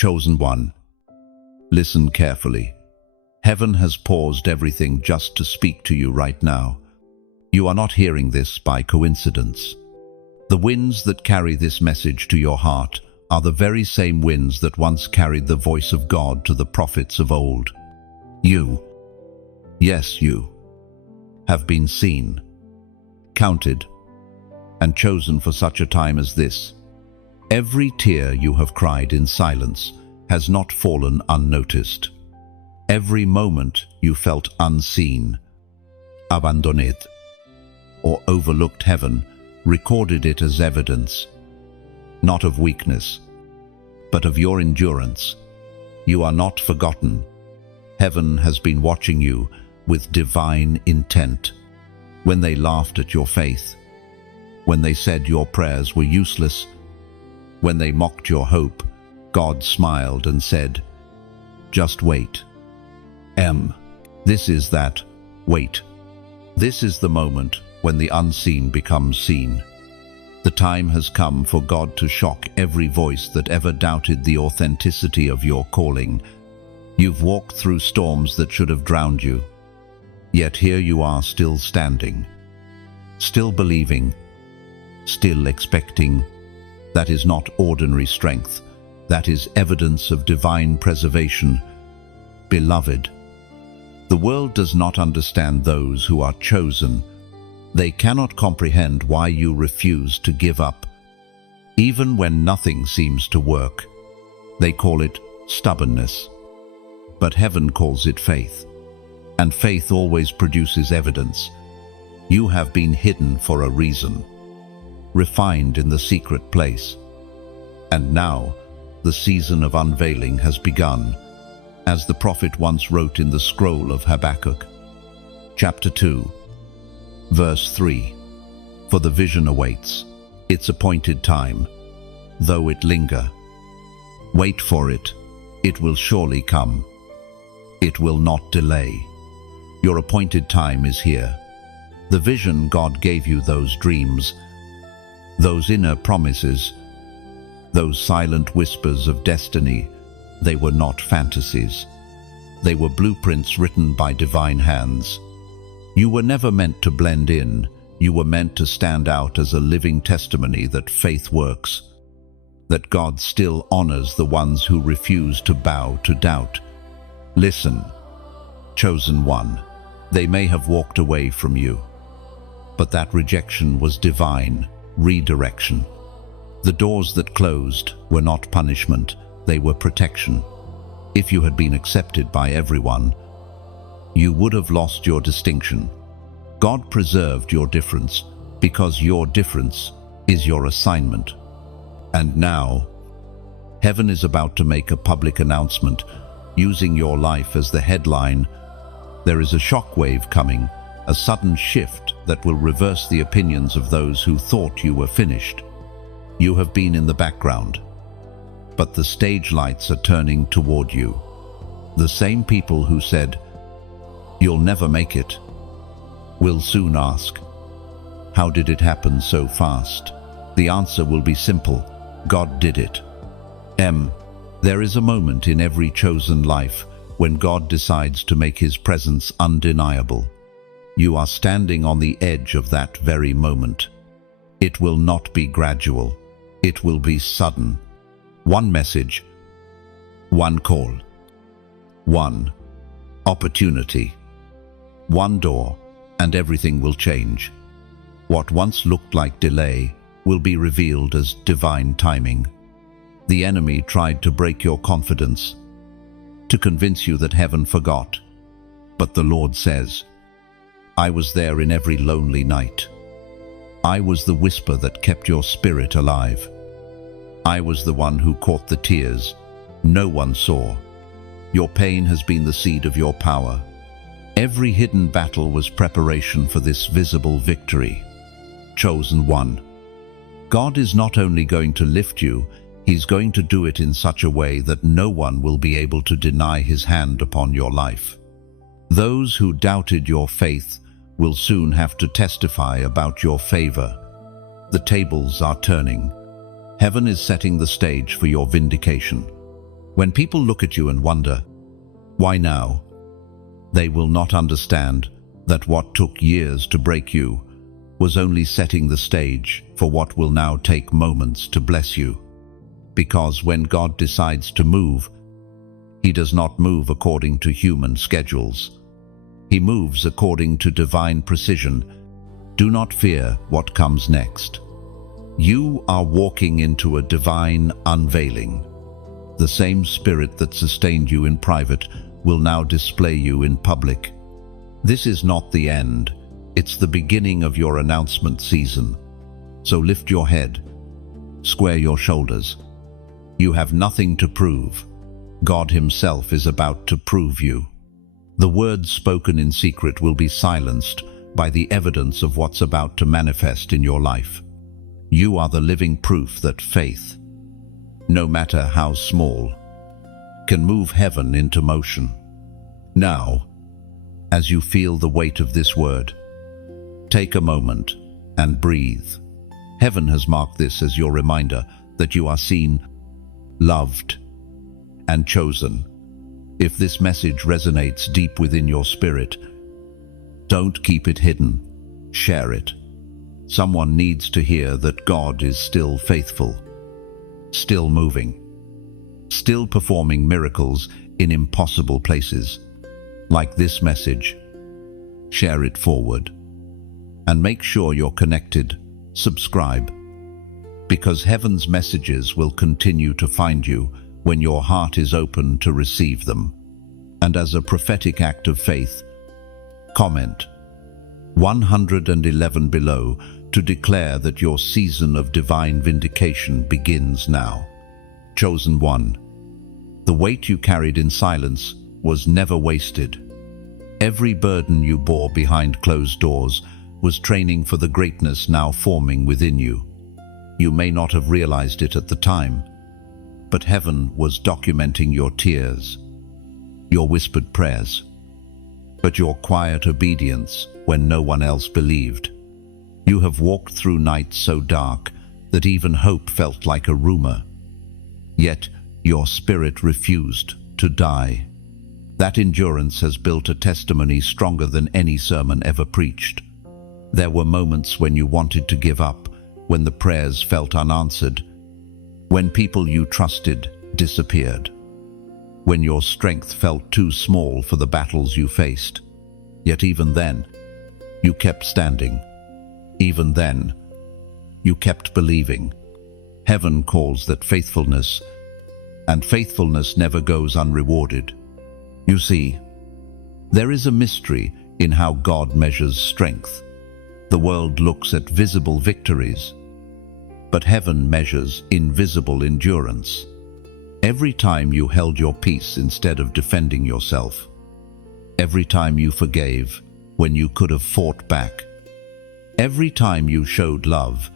Chosen one, listen carefully. Heaven has paused everything just to speak to you right now. You are not hearing this by coincidence. The winds that carry this message to your heart are the very same winds that once carried the voice of God to the prophets of old. You, yes you, have been seen, counted, and chosen for such a time as this. Every tear you have cried in silence has not fallen unnoticed. Every moment you felt unseen, abandoned, or overlooked, heaven recorded it as evidence, not of weakness, but of your endurance. You are not forgotten. Heaven has been watching you with divine intent. When they laughed at your faith, when they said your prayers were useless, when they mocked your hope, God smiled and said, "Just wait." This is that wait. This is the moment when the unseen becomes seen. The time has come for God to shock every voice that ever doubted the authenticity of your calling. You've walked through storms that should have drowned you, yet here you are, still standing, still believing, still expecting. That is not ordinary strength. That is evidence of divine preservation. Beloved, the world does not understand those who are chosen. They cannot comprehend why you refuse to give up, even when nothing seems to work. They call it stubbornness, but heaven calls it faith, and faith always produces evidence. You have been hidden for a reason, refined in the secret place, and now the season of unveiling has begun, as the prophet once wrote in the scroll of Habakkuk, chapter 2, verse 3. For the vision awaits its appointed time, though it linger. Wait for it, it will surely come. It will not delay. Your appointed time is here. The vision God gave you, those dreams, those inner promises, those silent whispers of destiny, they were not fantasies. They were blueprints written by divine hands. You were never meant to blend in. You were meant to stand out as a living testimony that faith works, that God still honors the ones who refuse to bow to doubt. Listen, chosen one, they may have walked away from you, but that rejection was divine redirection. The doors that closed were not punishment, they were protection. If you had been accepted by everyone, you would have lost your distinction. God preserved your difference because your difference is your assignment. And now, heaven is about to make a public announcement, using your life as the headline. There is a shockwave coming, a sudden shift that will reverse the opinions of those who thought you were finished. You have been in the background, but the stage lights are turning toward you. The same people who said, "You'll never make it," will soon ask, "How did it happen so fast?" The answer will be simple: God did it. There is a moment in every chosen life when God decides to make His presence undeniable. You are standing on the edge of that very moment. It will not be gradual. It will be sudden. One message, one call, one opportunity, one door, and everything will change. What once looked like delay will be revealed as divine timing. The enemy tried to break your confidence, to convince you that heaven forgot. But the Lord says, "I was there in every lonely night. I was the whisper that kept your spirit alive. I was the one who caught the tears no one saw. Your pain has been the seed of your power. Every hidden battle was preparation for this visible victory." Chosen one, God is not only going to lift you, He's going to do it in such a way that no one will be able to deny His hand upon your life. Those who doubted your faith will soon have to testify about your favor. The tables are turning. Heaven is setting the stage for your vindication. When people look at you and wonder, why now? They will not understand that what took years to break you was only setting the stage for what will now take moments to bless you. Because when God decides to move, He does not move according to human schedules. He moves according to divine precision. Do not fear what comes next. You are walking into a divine unveiling. The same Spirit that sustained you in private will now display you in public. This is not the end. It's the beginning of your announcement season. So lift your head, square your shoulders. You have nothing to prove. God Himself is about to prove you. The words spoken in secret will be silenced by the evidence of what's about to manifest in your life. You are the living proof that faith, no matter how small, can move heaven into motion. Now, as you feel the weight of this word, take a moment and breathe. Heaven has marked this as your reminder that you are seen, loved, and chosen. If this message resonates deep within your spirit, don't keep it hidden. Share it. Someone needs to hear that God is still faithful, still moving, still performing miracles in impossible places. Like this message, share it forward. And make sure you're connected. Subscribe. Because heaven's messages will continue to find you when your heart is open to receive them. And as a prophetic act of faith, comment 111 below to declare that your season of divine vindication begins now. Chosen one, the weight you carried in silence was never wasted. Every burden you bore behind closed doors was training for the greatness now forming within you. You may not have realized it at the time, but heaven was documenting your tears, your whispered prayers, but your quiet obedience when no one else believed. You have walked through nights so dark that even hope felt like a rumor. Yet your spirit refused to die. That endurance has built a testimony stronger than any sermon ever preached. There were moments when you wanted to give up, when the prayers felt unanswered, when people you trusted disappeared, when your strength felt too small for the battles you faced. Yet even then, you kept standing. Even then, you kept believing. Heaven calls that faithfulness, and faithfulness never goes unrewarded. You see, there is a mystery in how God measures strength. The world looks at visible victories, but heaven measures invisible endurance. Every time you held your peace instead of defending yourself, every time you forgave when you could have fought back, every time you showed love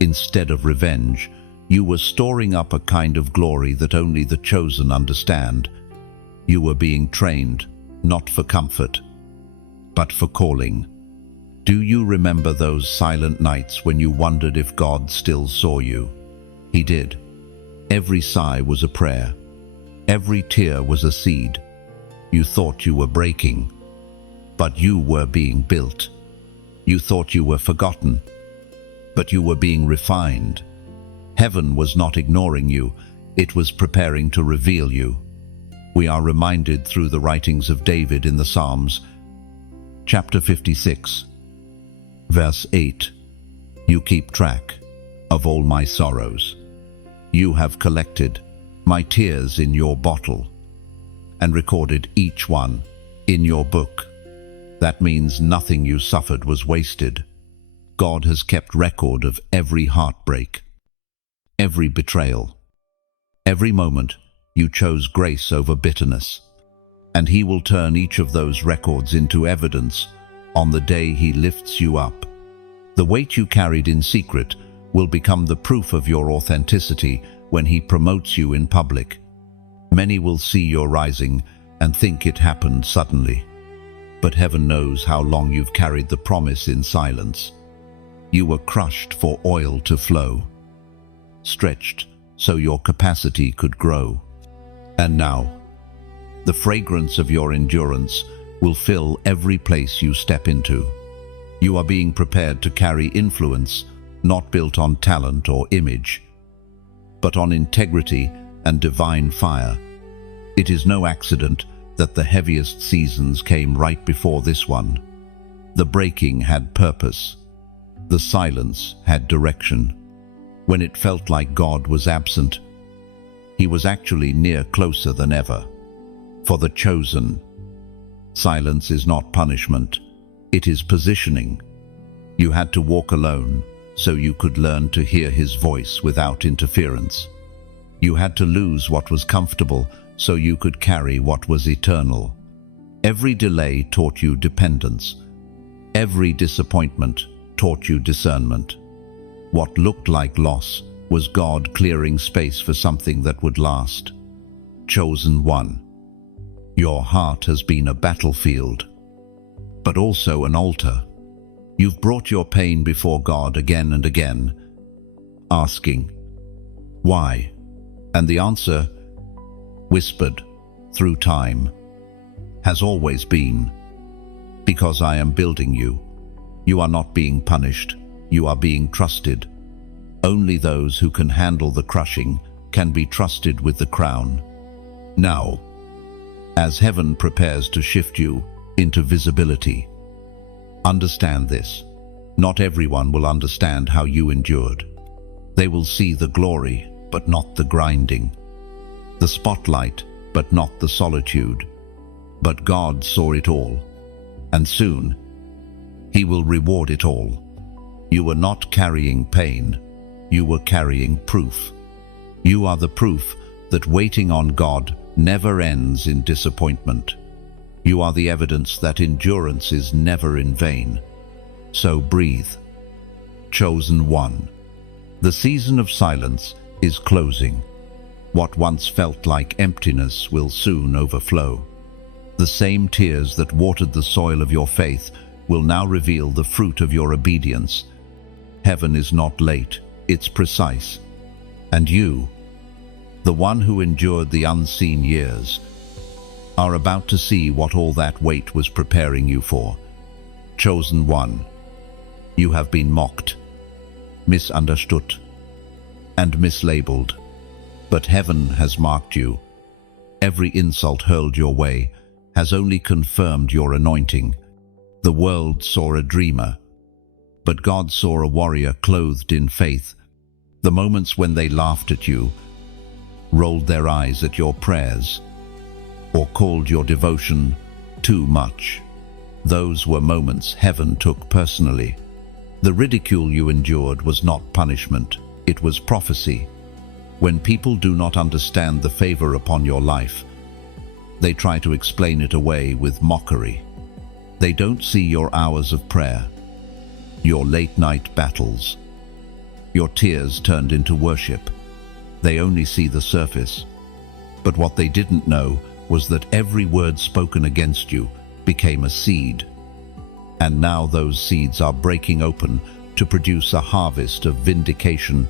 instead of revenge, you were storing up a kind of glory that only the chosen understand. You were being trained, not for comfort, but for calling. Do you remember those silent nights when you wondered if God still saw you? He did. Every sigh was a prayer. Every tear was a seed. You thought you were breaking, but you were being built. You thought you were forgotten, but you were being refined. Heaven was not ignoring you, it was preparing to reveal you. We are reminded through the writings of David in the Psalms, chapter 56, verse 8, "You keep track of all my sorrows. You have collected my tears in your bottle and recorded each one in your book." That means nothing you suffered was wasted. God has kept record of every heartbreak, every betrayal, every moment you chose grace over bitterness, and He will turn each of those records into evidence on the day He lifts you up. The weight you carried in secret will become the proof of your authenticity when He promotes you in public. Many will see your rising and think it happened suddenly. But heaven knows how long you've carried the promise in silence. You were crushed for oil to flow, stretched so your capacity could grow. And now, the fragrance of your endurance will fill every place you step into. You are being prepared to carry influence, not built on talent or image, but on integrity and divine fire. It is no accident that the heaviest seasons came right before this one. The breaking had purpose. The silence had direction. When it felt like God was absent, He was actually near, closer than ever. For the chosen, silence is not punishment, it is positioning. You had to walk alone so you could learn to hear His voice without interference. You had to lose what was comfortable so you could carry what was eternal. Every delay taught you dependence. Every disappointment taught you discernment. What looked like loss was God clearing space for something that would last. Chosen one. Your heart has been a battlefield, but also an altar. You've brought your pain before God again and again, asking, why? And the answer, whispered through time, has always been, because I am building you. You are not being punished, you are being trusted. Only those who can handle the crushing can be trusted with the crown. Now, as heaven prepares to shift you into visibility, understand this. Not everyone will understand how you endured. They will see the glory, but not the grinding. The spotlight, but not the solitude. But God saw it all, and soon He will reward it all. You were not carrying pain, you were carrying proof. You are the proof that waiting on God never ends in disappointment. You are the evidence that endurance is never in vain. So breathe. Chosen one. The season of silence is closing. What once felt like emptiness will soon overflow. The same tears that watered the soil of your faith will now reveal the fruit of your obedience. Heaven is not late, it's precise. And you, the one who endured the unseen years, are about to see what all that weight was preparing you for. Chosen one. You have been mocked, misunderstood, and mislabeled, but heaven has marked you. Every insult hurled your way has only confirmed your anointing. The world saw a dreamer, but God saw a warrior clothed in faith. The moments when they laughed at you, rolled their eyes at your prayers, or called your devotion too much, those were moments heaven took personally. The ridicule you endured was not punishment, it was prophecy. When people do not understand the favor upon your life, they try to explain it away with mockery. They don't see your hours of prayer, your late-night battles, your tears turned into worship. They only see the surface. But what they didn't know was that every word spoken against you became a seed. And now those seeds are breaking open to produce a harvest of vindication.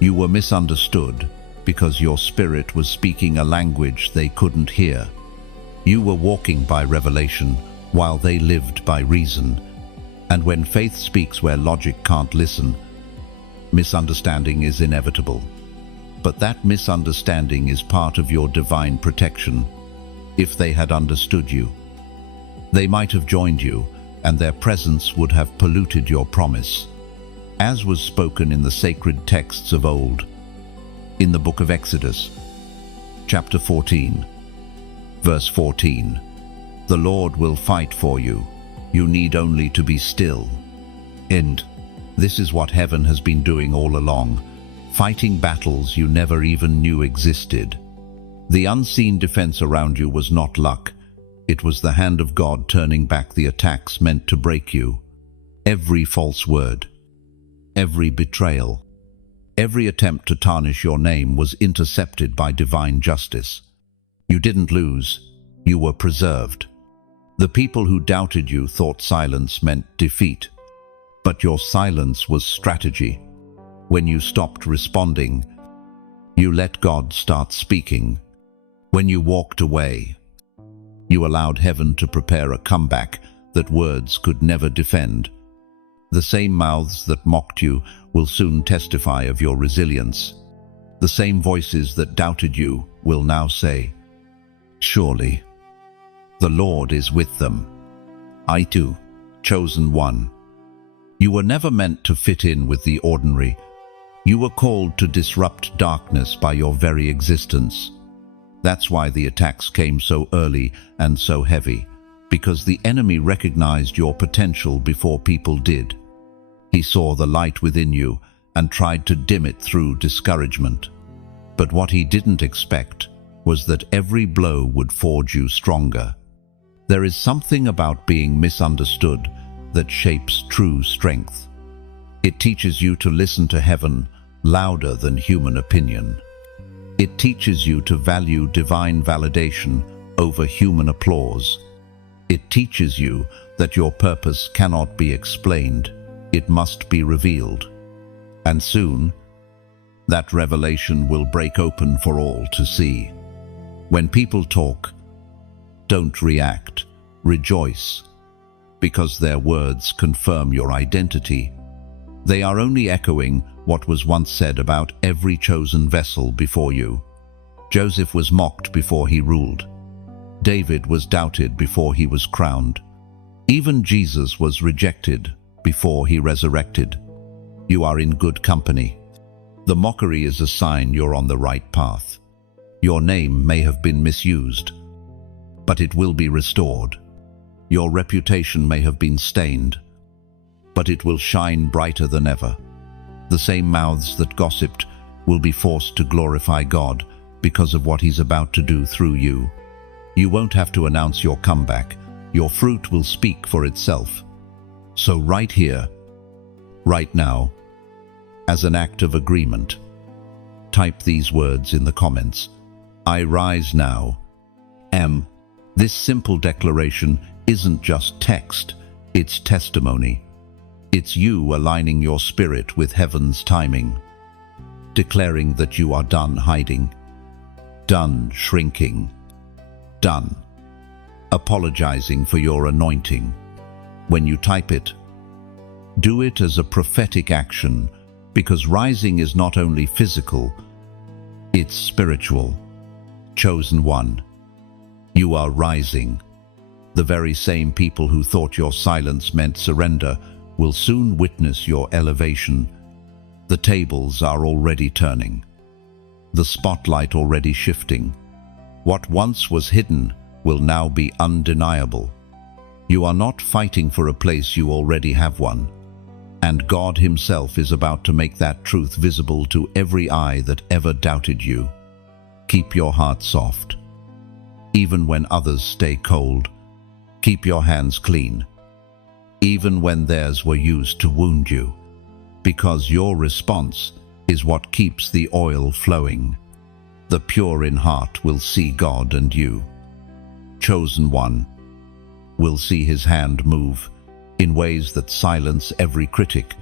You were misunderstood because your spirit was speaking a language they couldn't hear. You were walking by revelation while they lived by reason. And when faith speaks where logic can't listen, misunderstanding is inevitable. But that misunderstanding is part of your divine protection. If they had understood you, they might have joined you, and their presence would have polluted your promise. As was spoken in the sacred texts of old, in the book of Exodus, chapter 14, verse 14, the Lord will fight for you. You need only to be still. And this is what heaven has been doing all along, fighting battles you never even knew existed. The unseen defense around you was not luck. It was the hand of God turning back the attacks meant to break you. Every false word, every betrayal, every attempt to tarnish your name was intercepted by divine justice. You didn't lose, you were preserved. The people who doubted you thought silence meant defeat, but your silence was strategy. When you stopped responding, you let God start speaking. When you walked away, you allowed heaven to prepare a comeback that words could never defend. The same mouths that mocked you will soon testify of your resilience. The same voices that doubted you will now say, "Surely, the Lord is with them." I too, chosen one. You were never meant to fit in with the ordinary. You were called to disrupt darkness by your very existence. That's why the attacks came so early and so heavy, because the enemy recognized your potential before people did. He saw the light within you and tried to dim it through discouragement. But what he didn't expect was that every blow would forge you stronger. There is something about being misunderstood that shapes true strength. It teaches you to listen to heaven louder than human opinion. It teaches you to value divine validation over human applause. It teaches you that your purpose cannot be explained, it must be revealed. And soon, that revelation will break open for all to see. When people talk, don't react, rejoice, because their words confirm your identity. They are only echoing what was once said about every chosen vessel before you. Joseph was mocked before he ruled. David was doubted before he was crowned. Even Jesus was rejected before he resurrected. You are in good company. The mockery is a sign you're on the right path. Your name may have been misused, but it will be restored. Your reputation may have been stained, but it will shine brighter than ever. The same mouths that gossiped will be forced to glorify God because of what He's about to do through you. You won't have to announce your comeback. Your fruit will speak for itself. So right here, right now, as an act of agreement, type these words in the comments. I rise now. This simple declaration isn't just text, it's testimony. It's you aligning your spirit with heaven's timing, declaring that you are done hiding, done shrinking, done apologizing for your anointing. When you type it, do it as a prophetic action, because rising is not only physical, it's spiritual. Chosen one, you are rising. The very same people who thought your silence meant surrender will soon witness your elevation. The tables are already turning, the spotlight already shifting. What once was hidden will now be undeniable. You are not fighting for a place, you already have one. And God Himself is about to make that truth visible to every eye that ever doubted you. Keep your heart soft. Even when others stay cold, keep your hands clean. Even when theirs were used to wound you, because your response is what keeps the oil flowing. The pure in heart will see God and you. Chosen one will see His hand move in ways that silence every critic.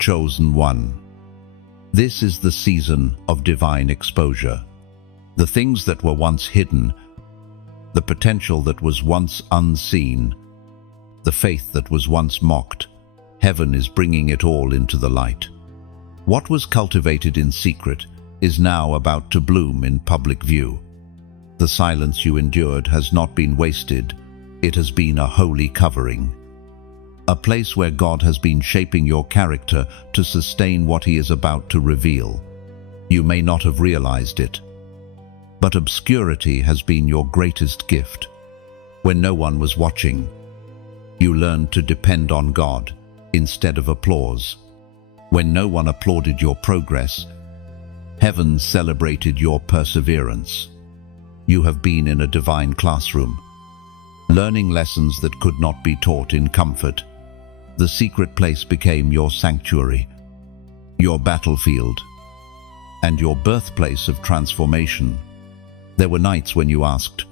Chosen one. This is the season of divine exposure. The things that were once hidden, the potential that was once unseen, the faith that was once mocked, heaven is bringing it all into the light. What was cultivated in secret is now about to bloom in public view. The silence you endured has not been wasted, it has been a holy covering. A place where God has been shaping your character to sustain what He is about to reveal. You may not have realized it, but obscurity has been your greatest gift. When no one was watching, you learned to depend on God instead of applause. When no one applauded your progress, heaven celebrated your perseverance. You have been in a divine classroom, learning lessons that could not be taught in comfort. The secret place became your sanctuary, your battlefield, and your birthplace of transformation. There were nights when you asked,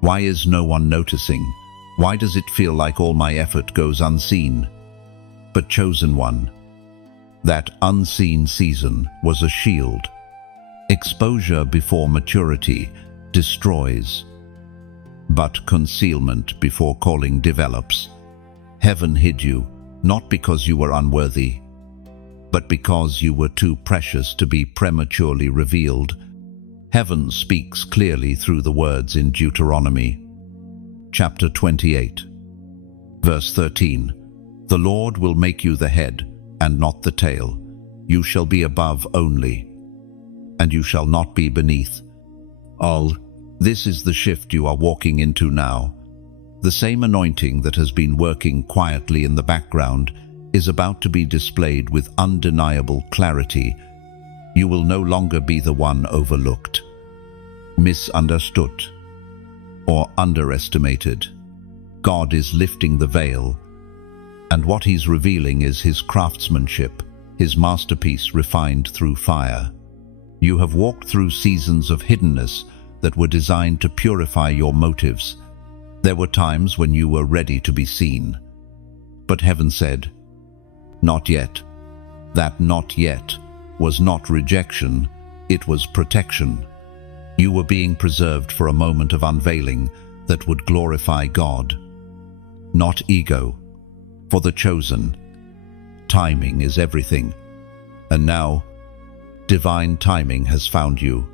"Why is no one noticing? Why does it feel like all my effort goes unseen?" But chosen one, that unseen season was a shield. Exposure before maturity destroys, but concealment before calling develops. Heaven hid you, not because you were unworthy, but because you were too precious to be prematurely revealed. Heaven speaks clearly through the words in Deuteronomy, chapter 28, verse 13. The Lord will make you the head and not the tail. You shall be above only, and you shall not be beneath. All this is the shift you are walking into now. The same anointing that has been working quietly in the background is about to be displayed with undeniable clarity. You will no longer be the one overlooked, misunderstood, or underestimated. God is lifting the veil, and what He's revealing is His craftsmanship, His masterpiece refined through fire. You have walked through seasons of hiddenness that were designed to purify your motives. There were times when you were ready to be seen. But heaven said, "Not yet." That "not yet" was not rejection, it was protection. You were being preserved for a moment of unveiling that would glorify God. Not ego. For the chosen, timing is everything. And now, divine timing has found you.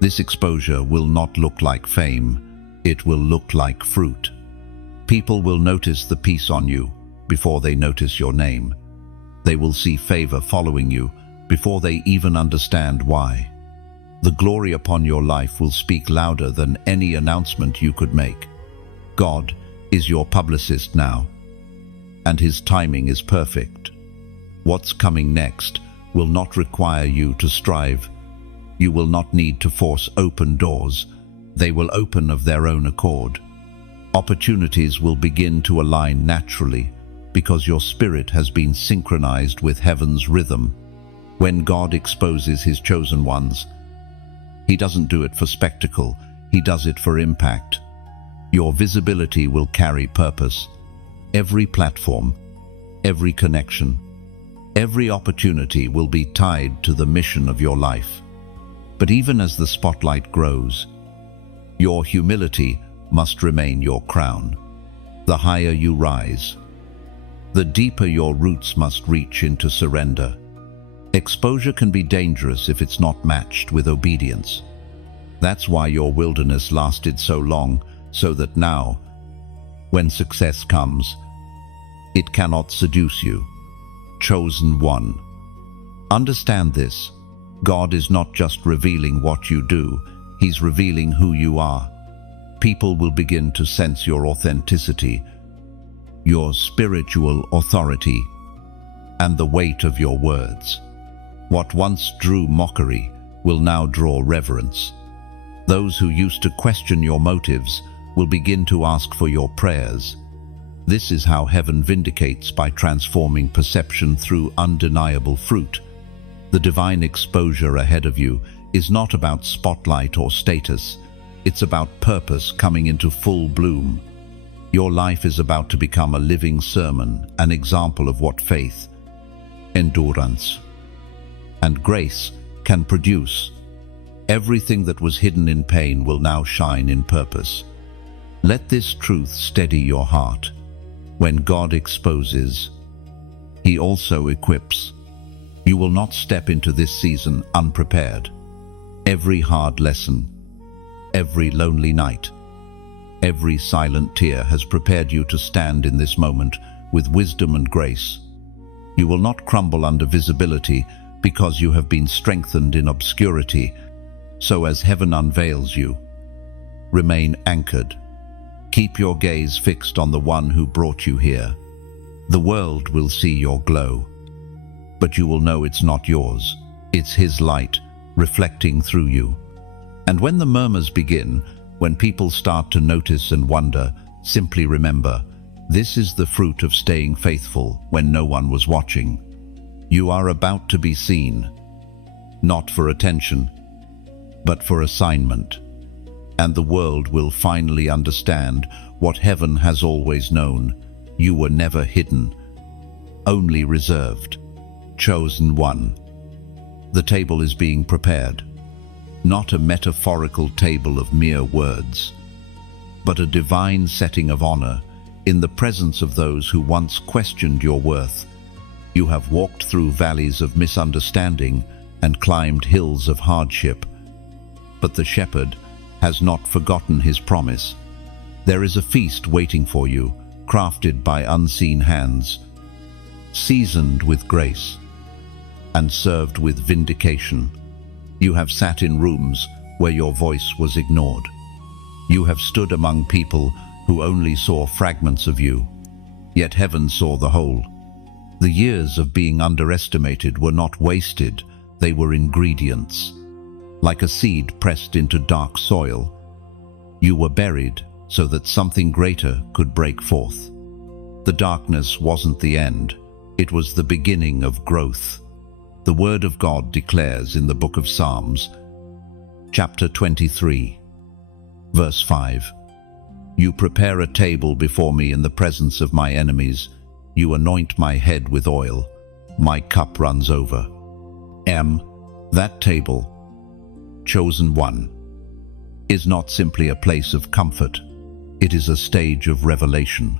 This exposure will not look like fame, it will look like fruit. People will notice the peace on you before they notice your name. They will see favor following you before they even understand why. The glory upon your life will speak louder than any announcement you could make. God is your publicist now, and His timing is perfect. What's coming next will not require you to strive. You will not need to force open doors. They will open of their own accord. Opportunities will begin to align naturally because your spirit has been synchronized with heaven's rhythm. When God exposes His chosen ones, He doesn't do it for spectacle, He does it for impact. Your visibility will carry purpose. Every platform, every connection, every opportunity will be tied to the mission of your life. But even as the spotlight grows, your humility must remain your crown. The higher you rise, the deeper your roots must reach into surrender. Exposure can be dangerous if it's not matched with obedience. That's why your wilderness lasted so long, so that now, when success comes, it cannot seduce you. Chosen one. Understand this. God is not just revealing what you do, He's revealing who you are. People will begin to sense your authenticity, your spiritual authority, and the weight of your words. What once drew mockery will now draw reverence. Those who used to question your motives will begin to ask for your prayers. This is how heaven vindicates, by transforming perception through undeniable fruit. The divine exposure ahead of you is not about spotlight or status. It's about purpose coming into full bloom. Your life is about to become a living sermon, an example of what faith, endurance, and grace can produce. Everything that was hidden in pain will now shine in purpose. Let this truth steady your heart. When God exposes, He also equips. You will not step into this season unprepared. Every hard lesson, every lonely night, every silent tear has prepared you to stand in this moment with wisdom and grace. You will not crumble under visibility because you have been strengthened in obscurity. So as heaven unveils you, remain anchored. Keep your gaze fixed on the one who brought you here. The world will see your glow, but you will know it's not yours. It's His light reflecting through you. And when the murmurs begin, when people start to notice and wonder, simply remember, this is the fruit of staying faithful when no one was watching. You are about to be seen, not for attention, but for assignment. And the world will finally understand what heaven has always known. You were never hidden, only reserved. Chosen one. The table is being prepared. not a metaphorical table of mere words, but a divine setting of honor in the presence of those who once questioned your worth. You have walked through valleys of misunderstanding and climbed hills of hardship, but the shepherd has not forgotten his promise. There is a feast waiting for you, crafted by unseen hands, seasoned with grace, and served with vindication. You have sat in rooms where your voice was ignored. You have stood among people who only saw fragments of you, yet heaven saw the whole. The years of being underestimated were not wasted, they were ingredients. Like a seed pressed into dark soil, you were buried so that something greater could break forth. The darkness wasn't the end, it was the beginning of growth. The Word of God declares in the book of Psalms, chapter 23, verse 5, "You prepare a table before me in the presence of my enemies. You anoint my head with oil. My cup runs over." That table, chosen one, is not simply a place of comfort. It is a stage of revelation.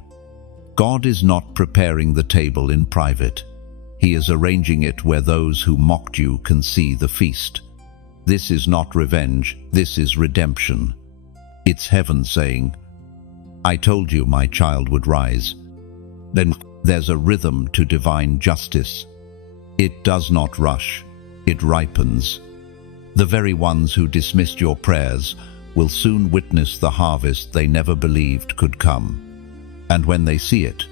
God is not preparing the table in private. He is arranging it where those who mocked you can see the feast. This is not revenge, this is redemption. It's heaven saying, "I told you my child would rise." Then there's a rhythm to divine justice. It does not rush, it ripens. The very ones who dismissed your prayers will soon witness the harvest they never believed could come. And when they see it,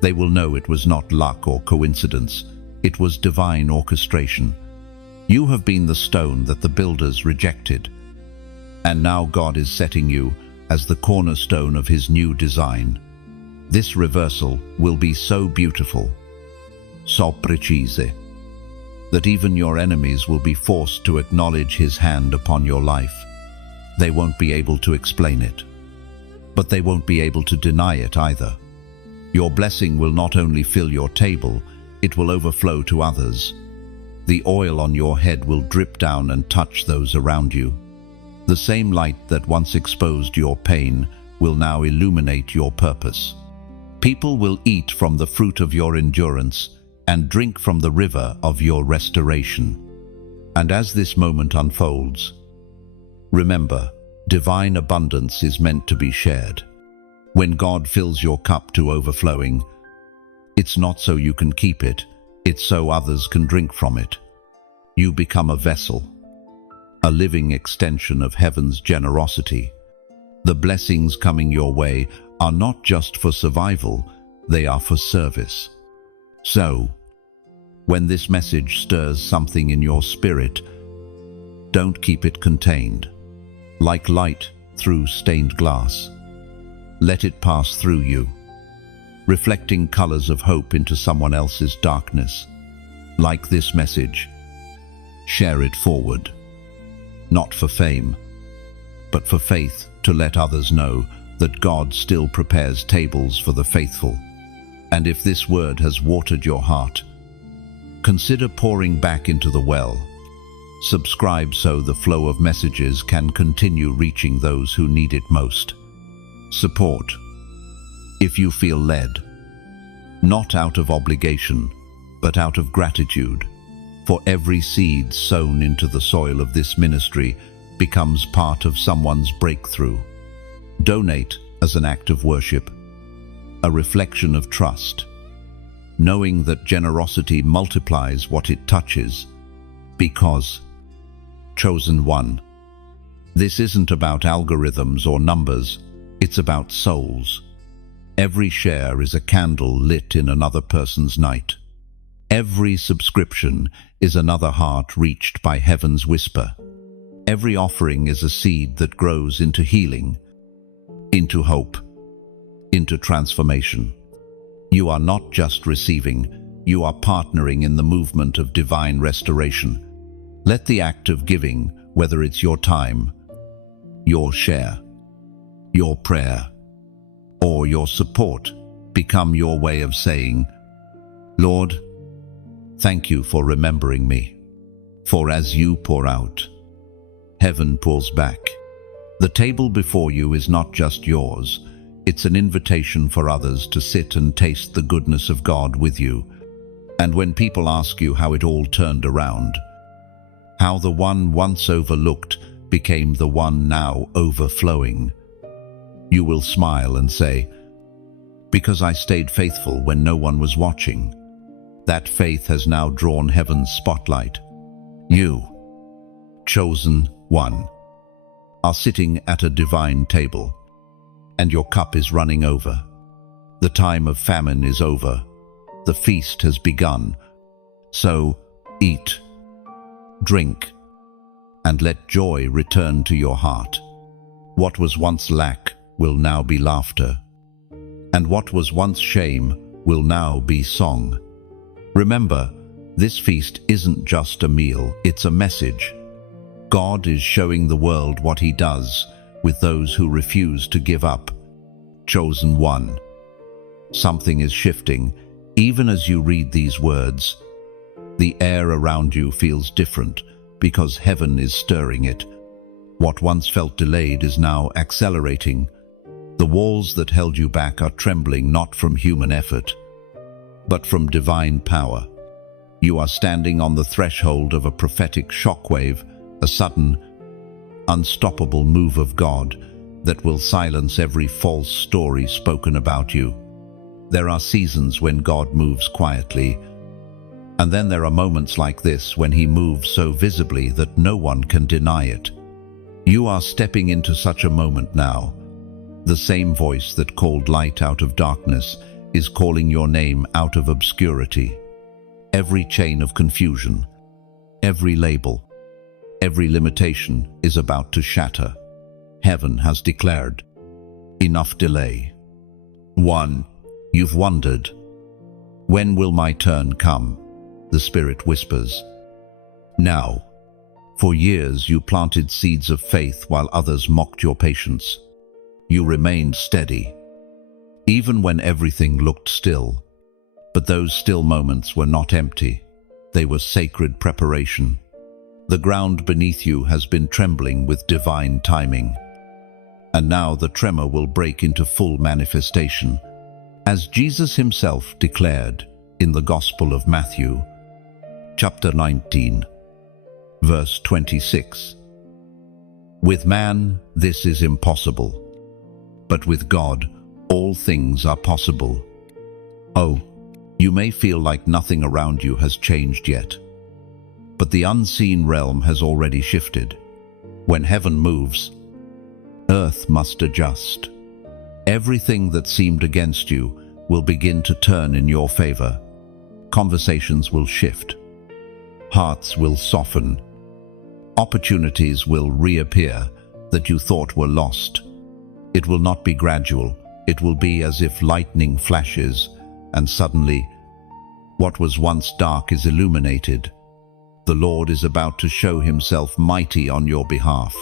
they will know it was not luck or coincidence, it was divine orchestration. You have been the stone that the builders rejected, and now God is setting you as the cornerstone of His new design. This reversal will be so beautiful, so precise, that even your enemies will be forced to acknowledge His hand upon your life. They won't be able to explain it, but they won't be able to deny it either. Your blessing will not only fill your table, it will overflow to others. The oil on your head will drip down and touch those around you. The same light that once exposed your pain will now illuminate your purpose. People will eat from the fruit of your endurance and drink from the river of your restoration. And as this moment unfolds, remember, divine abundance is meant to be shared. When God fills your cup to overflowing, it's not so you can keep it, it's so others can drink from it. You become a vessel, a living extension of heaven's generosity. The blessings coming your way are not just for survival, they are for service. So, when this message stirs something in your spirit, don't keep it contained. Like light through stained glass, let it pass through you, reflecting colors of hope into someone else's darkness. Like this message, share it forward, not for fame, but for faith, to let others know that God still prepares tables for the faithful. And if this word has watered your heart, consider pouring back into the well. Subscribe so the flow of messages can continue reaching those who need it most. Support, if you feel led, not out of obligation, but out of gratitude, for every seed sown into the soil of this ministry becomes part of someone's breakthrough. Donate as an act of worship, a reflection of trust, knowing that generosity multiplies what it touches, because chosen one. This isn't about algorithms or numbers, it's about souls. Every share is a candle lit in another person's night. Every subscription is another heart reached by heaven's whisper. Every offering is a seed that grows into healing, into hope, into transformation. You are not just receiving, you are partnering in the movement of divine restoration. Let the act of giving, whether it's your time, your share, your prayer, or your support, become your way of saying, "Lord, thank you for remembering me." For as you pour out, Heaven pulls back. The table before you is not just yours. It's an invitation for others to sit and taste the goodness of God with you. And when people ask you how it all turned around, how the one once overlooked became the one now overflowing, you will smile and say, "Because I stayed faithful when no one was watching." That faith has now drawn heaven's spotlight. You, chosen one, are sitting at a divine table, and your cup is running over. The time of famine is over. The feast has begun. So eat, drink, and let joy return to your heart. What was once lack will now be laughter, and what was once shame will now be song. Remember, this feast isn't just a meal, it's a message. God is showing the world what He does with those who refuse to give up. Chosen one. Something is shifting. Even as you read these words, the air around you feels different because heaven is stirring it. What once felt delayed is now accelerating. The walls that held you back are trembling not from human effort, but from divine power. You are standing on the threshold of a prophetic shockwave, a sudden, unstoppable move of God that will silence every false story spoken about you. There are seasons when God moves quietly, and then there are moments like this when He moves so visibly that no one can deny it. You are stepping into such a moment now. The same voice that called light out of darkness is calling your name out of obscurity. Every chain of confusion, every label, every limitation is about to shatter. Heaven has declared, enough delay. 1. You've wondered, when will my turn come? The Spirit whispers. Now. For years you planted seeds of faith while others mocked your patience. You remained steady, even when everything looked still. But those still moments were not empty. They were sacred preparation. The ground beneath you has been trembling with divine timing. And now the tremor will break into full manifestation. As Jesus Himself declared in the Gospel of Matthew, chapter 19, verse 26. With man, this is impossible, but with God, all things are possible. Oh, you may feel like nothing around you has changed yet, but the unseen realm has already shifted. When heaven moves, earth must adjust. Everything that seemed against you will begin to turn in your favor. Conversations will shift. Hearts will soften. Opportunities will reappear that you thought were lost. It will not be gradual. It will be as if lightning flashes, and suddenly, what was once dark is illuminated. The Lord is about to show Himself mighty on your behalf,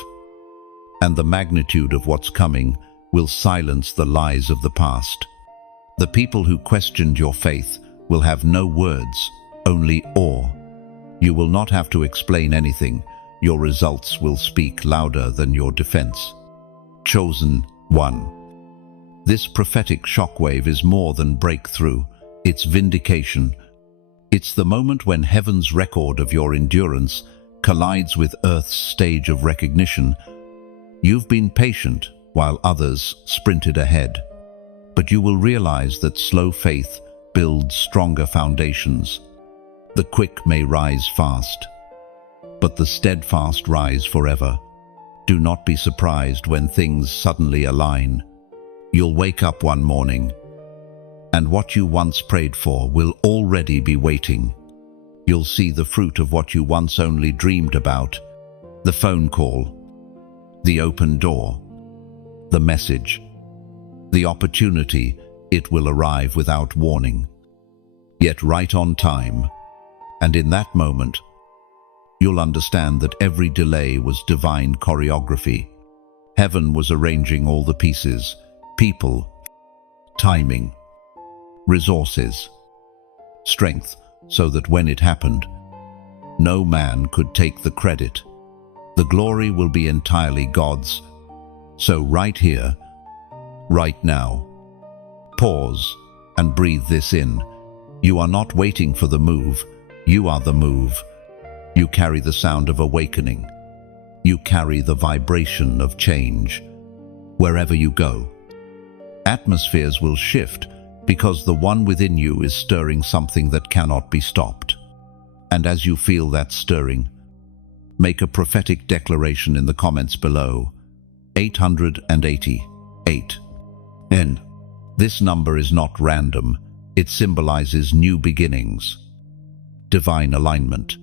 and the magnitude of what's coming will silence the lies of the past. The people who questioned your faith will have no words, only awe. You will not have to explain anything. Your results will speak louder than your defense. Chosen one. This prophetic shockwave is more than breakthrough. It's vindication. It's the moment when heaven's record of your endurance collides with earth's stage of recognition. You've been patient while others sprinted ahead, but you will realize that slow faith builds stronger foundations. The quick may rise fast, but the steadfast rise forever. Do not be surprised when things suddenly align. You'll wake up one morning, and what you once prayed for will already be waiting. You'll see the fruit of what you once only dreamed about. The phone call, the open door, the message, the opportunity. It will arrive without warning, yet right on time. And in that moment, you'll understand that every delay was divine choreography. Heaven was arranging all the pieces, people, timing, resources, strength, so that when it happened, no man could take the credit. The glory will be entirely God's. So right here, right now, pause and breathe this in. You are not waiting for the move. You are the move. You carry the sound of awakening. You carry the vibration of change. Wherever you go, atmospheres will shift because the one within you is stirring something that cannot be stopped. And as you feel that stirring, make a prophetic declaration in the comments below. 888. And this number is not random. It symbolizes new beginnings, divine alignment,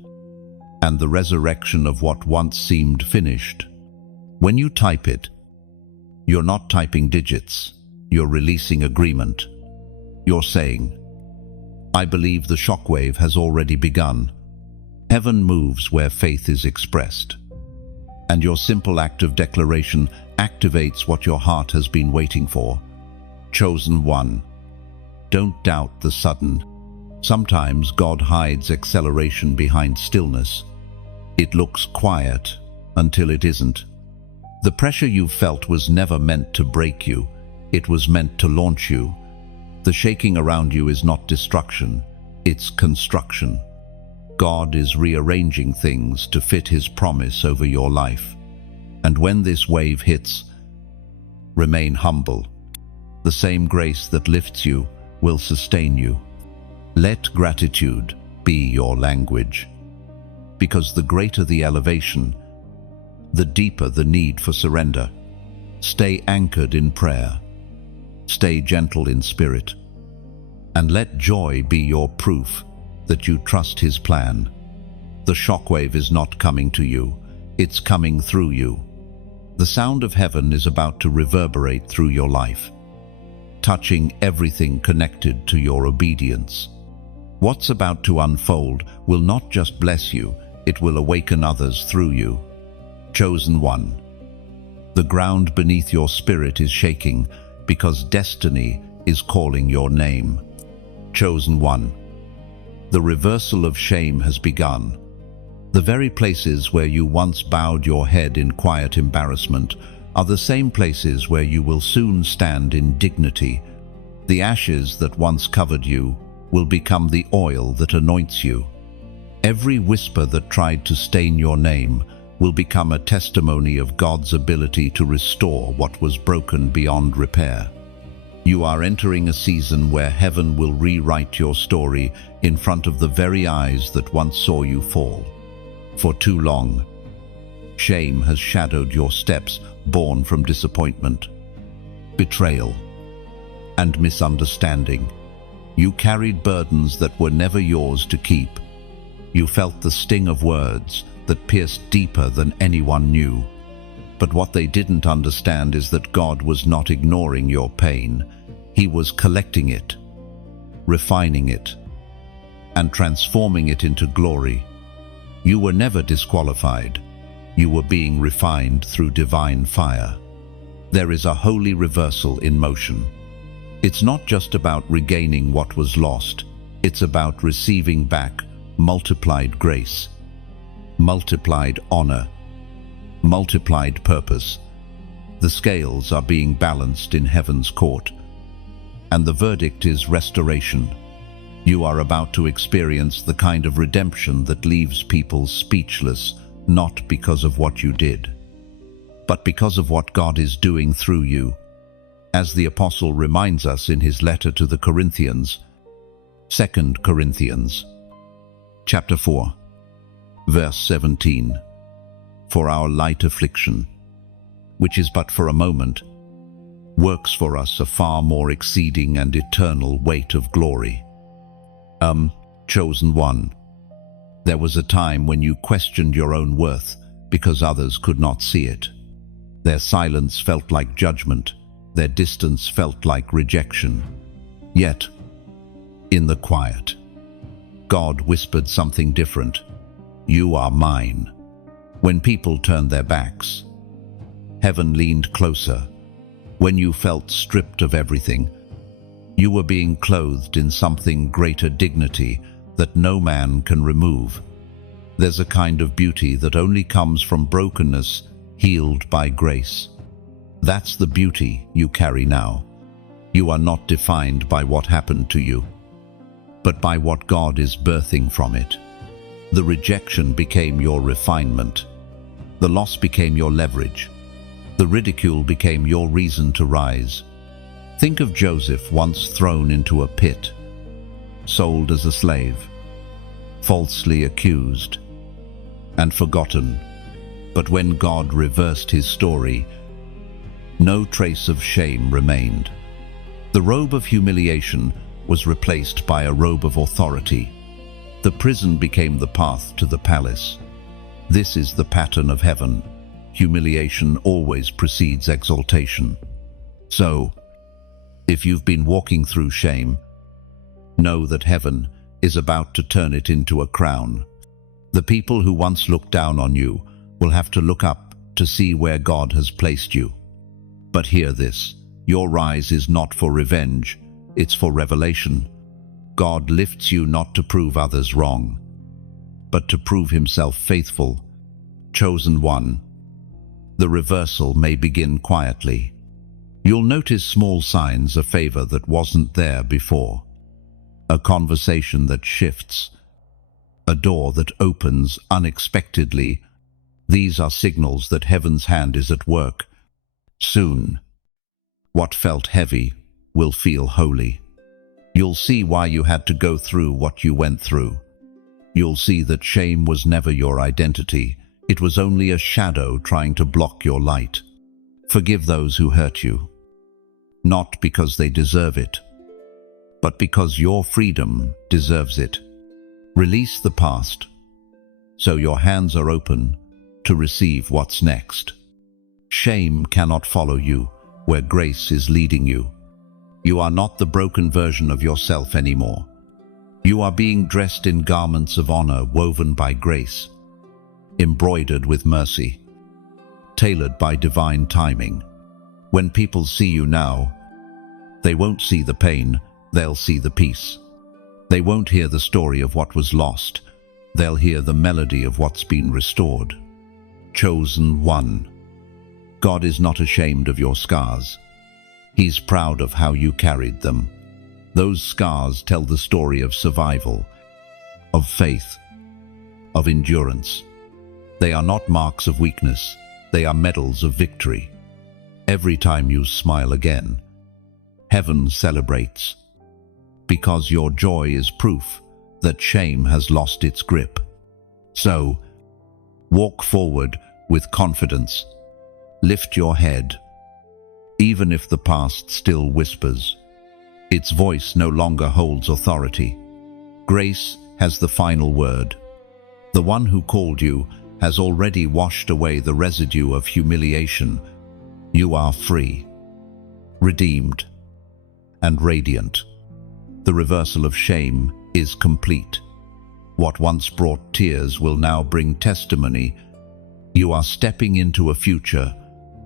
and the resurrection of what once seemed finished. When you type it, you're not typing digits. You're releasing agreement. You're saying, I believe the shockwave has already begun. Heaven moves where faith is expressed. And your simple act of declaration activates what your heart has been waiting for. Chosen one. Don't doubt the sudden. Sometimes God hides acceleration behind stillness. It looks quiet until it isn't. The pressure you felt was never meant to break you. It was meant to launch you. The shaking around you is not destruction, it's construction. God is rearranging things to fit His promise over your life. And when this wave hits, remain humble. The same grace that lifts you will sustain you. Let gratitude be your language. Because the greater the elevation, the deeper the need for surrender. Stay anchored in prayer. Stay gentle in spirit. And let joy be your proof that you trust His plan. The shockwave is not coming to you, it's coming through you. The sound of heaven is about to reverberate through your life, touching everything connected to your obedience. What's about to unfold will not just bless you, it will awaken others through you. Chosen one. The ground beneath your spirit is shaking because destiny is calling your name. Chosen one. The reversal of shame has begun. The very places where you once bowed your head in quiet embarrassment are the same places where you will soon stand in dignity. The ashes that once covered you will become the oil that anoints you. Every whisper that tried to stain your name will become a testimony of God's ability to restore what was broken beyond repair. You are entering a season where heaven will rewrite your story in front of the very eyes that once saw you fall. For too long, shame has shadowed your steps, born from disappointment, betrayal, and misunderstanding. You carried burdens that were never yours to keep. You felt the sting of words that pierced deeper than anyone knew. But what they didn't understand is that God was not ignoring your pain. He was collecting it, refining it, and transforming it into glory. You were never disqualified. You were being refined through divine fire. There is a holy reversal in motion. It's not just about regaining what was lost. It's about receiving back multiplied grace, multiplied honor, multiplied purpose. The scales are being balanced in heaven's court, and the verdict is restoration. You are about to experience the kind of redemption that leaves people speechless, not because of what you did, but because of what God is doing through you. As the apostle reminds us in his letter to the Corinthians, 2 Corinthians, chapter 4, verse 17, for our light affliction, which is but for a moment, works for us a far more exceeding and eternal weight of glory. Chosen one. There was a time when you questioned your own worth because others could not see it. Their silence felt like judgment. Their distance felt like rejection. Yet, in the quiet, God whispered something different. You are mine. When people turned their backs, heaven leaned closer. When you felt stripped of everything, you were being clothed in something greater dignity that no man can remove. There's a kind of beauty that only comes from brokenness healed by grace. That's the beauty you carry now. You are not defined by what happened to you, but by what God is birthing from it. The rejection became your refinement. The loss became your leverage. The ridicule became your reason to rise. Think of Joseph, once thrown into a pit, sold as a slave, falsely accused, and forgotten. But when God reversed his story, no trace of shame remained. The robe of humiliation was replaced by a robe of authority. The prison became the path to the palace. This is the pattern of heaven. Humiliation always precedes exaltation. So, if you've been walking through shame, know that heaven is about to turn it into a crown. The people who once looked down on you will have to look up to see where God has placed you. But hear this, your rise is not for revenge, it's for revelation. God lifts you not to prove others wrong, but to prove himself faithful. Chosen one. The reversal may begin quietly. You'll notice small signs of favor that wasn't there before. A conversation that shifts, a door that opens unexpectedly. These are signals that heaven's hand is at work. Soon, what felt heavy will feel holy. You'll see why you had to go through what you went through. You'll see that shame was never your identity. It was only a shadow trying to block your light. Forgive those who hurt you, not because they deserve it, but because your freedom deserves it. Release the past, so your hands are open to receive what's next. Shame cannot follow you where grace is leading you. You are not the broken version of yourself anymore. You are being dressed in garments of honor woven by grace, embroidered with mercy, tailored by divine timing. When people see you now, they won't see the pain, they'll see the peace. They won't hear the story of what was lost, they'll hear the melody of what's been restored. Chosen one. God is not ashamed of your scars. He's proud of how you carried them. Those scars tell the story of survival, of faith, of endurance. They are not marks of weakness, they are medals of victory. Every time you smile again, heaven celebrates, because your joy is proof that shame has lost its grip. So, walk forward with confidence. Lift your head, even if the past still whispers. Its voice no longer holds authority. Grace has the final word. The one who called you has already washed away the residue of humiliation. You are free, redeemed, and radiant. The reversal of shame is complete. What once brought tears will now bring testimony. You are stepping into a future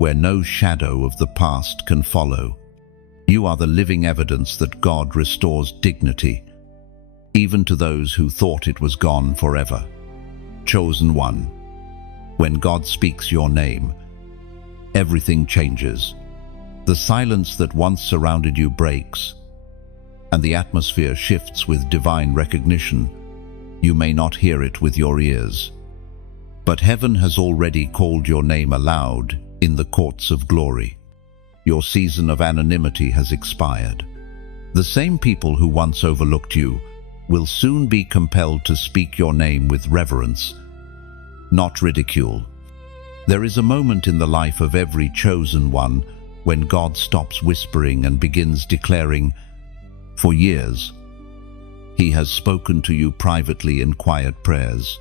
where no shadow of the past can follow. You are the living evidence that God restores dignity, even to those who thought it was gone forever. Chosen one. When God speaks your name, everything changes. The silence that once surrounded you breaks, and the atmosphere shifts with divine recognition. You may not hear it with your ears, but heaven has already called your name aloud in the courts of glory. Your season of anonymity has expired. The same people who once overlooked you will soon be compelled to speak your name with reverence, not ridicule. There is a moment in the life of every chosen one when God stops whispering and begins declaring, for years, He has spoken to you privately in quiet prayers,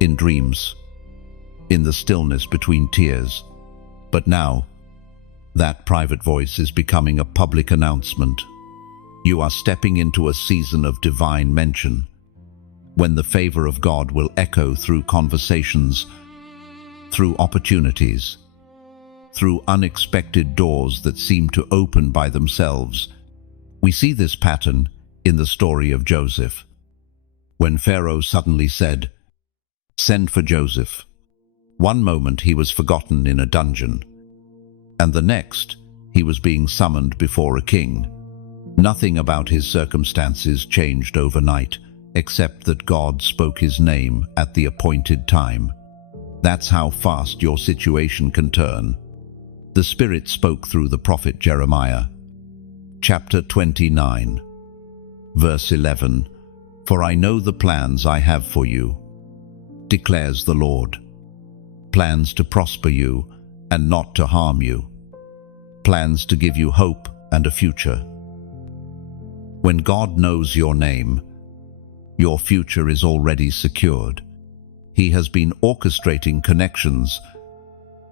in dreams, in the stillness between tears. But now, that private voice is becoming a public announcement. You are stepping into a season of divine mention, when the favor of God will echo through conversations, through opportunities, through unexpected doors that seem to open by themselves. We see this pattern in the story of Joseph. When Pharaoh suddenly said, Send for Joseph. One moment he was forgotten in a dungeon, and the next he was being summoned before a king. Nothing about his circumstances changed overnight, except that God spoke his name at the appointed time. That's how fast your situation can turn. The Spirit spoke through the prophet Jeremiah. Chapter 29, verse 11. For I know the plans I have for you, declares the Lord. Plans to prosper you and not to harm you. Plans to give you hope and a future. When God knows your name, your future is already secured. He has been orchestrating connections,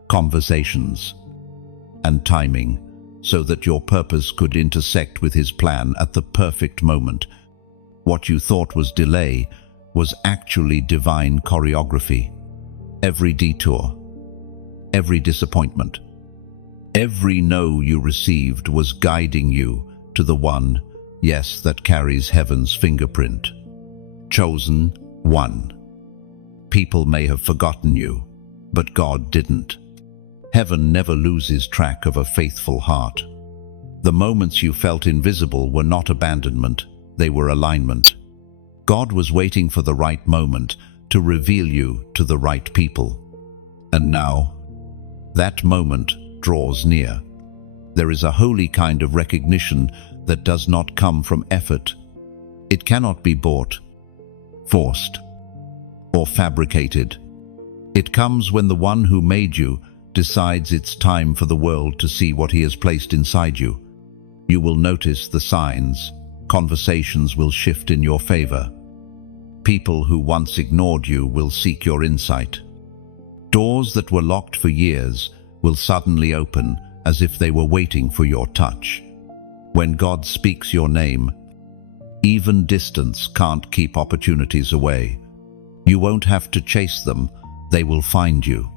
conversations, and timing so that your purpose could intersect with His plan at the perfect moment. What you thought was delay was actually divine choreography. Every detour, every disappointment, every no you received was guiding you to the one, yes, that carries heaven's fingerprint. Chosen one. People may have forgotten you, but God didn't. Heaven never loses track of a faithful heart. The moments you felt invisible were not abandonment, they were alignment. God was waiting for the right moment to reveal you to the right people. And now, that moment draws near. There is a holy kind of recognition that does not come from effort. It cannot be bought, forced, or fabricated. It comes when the one who made you decides it's time for the world to see what He has placed inside you. You will notice the signs. Conversations will shift in your favor. People who once ignored you will seek your insight. Doors that were locked for years will suddenly open as if they were waiting for your touch. When God speaks your name, even distance can't keep opportunities away. You won't have to chase them, they will find you.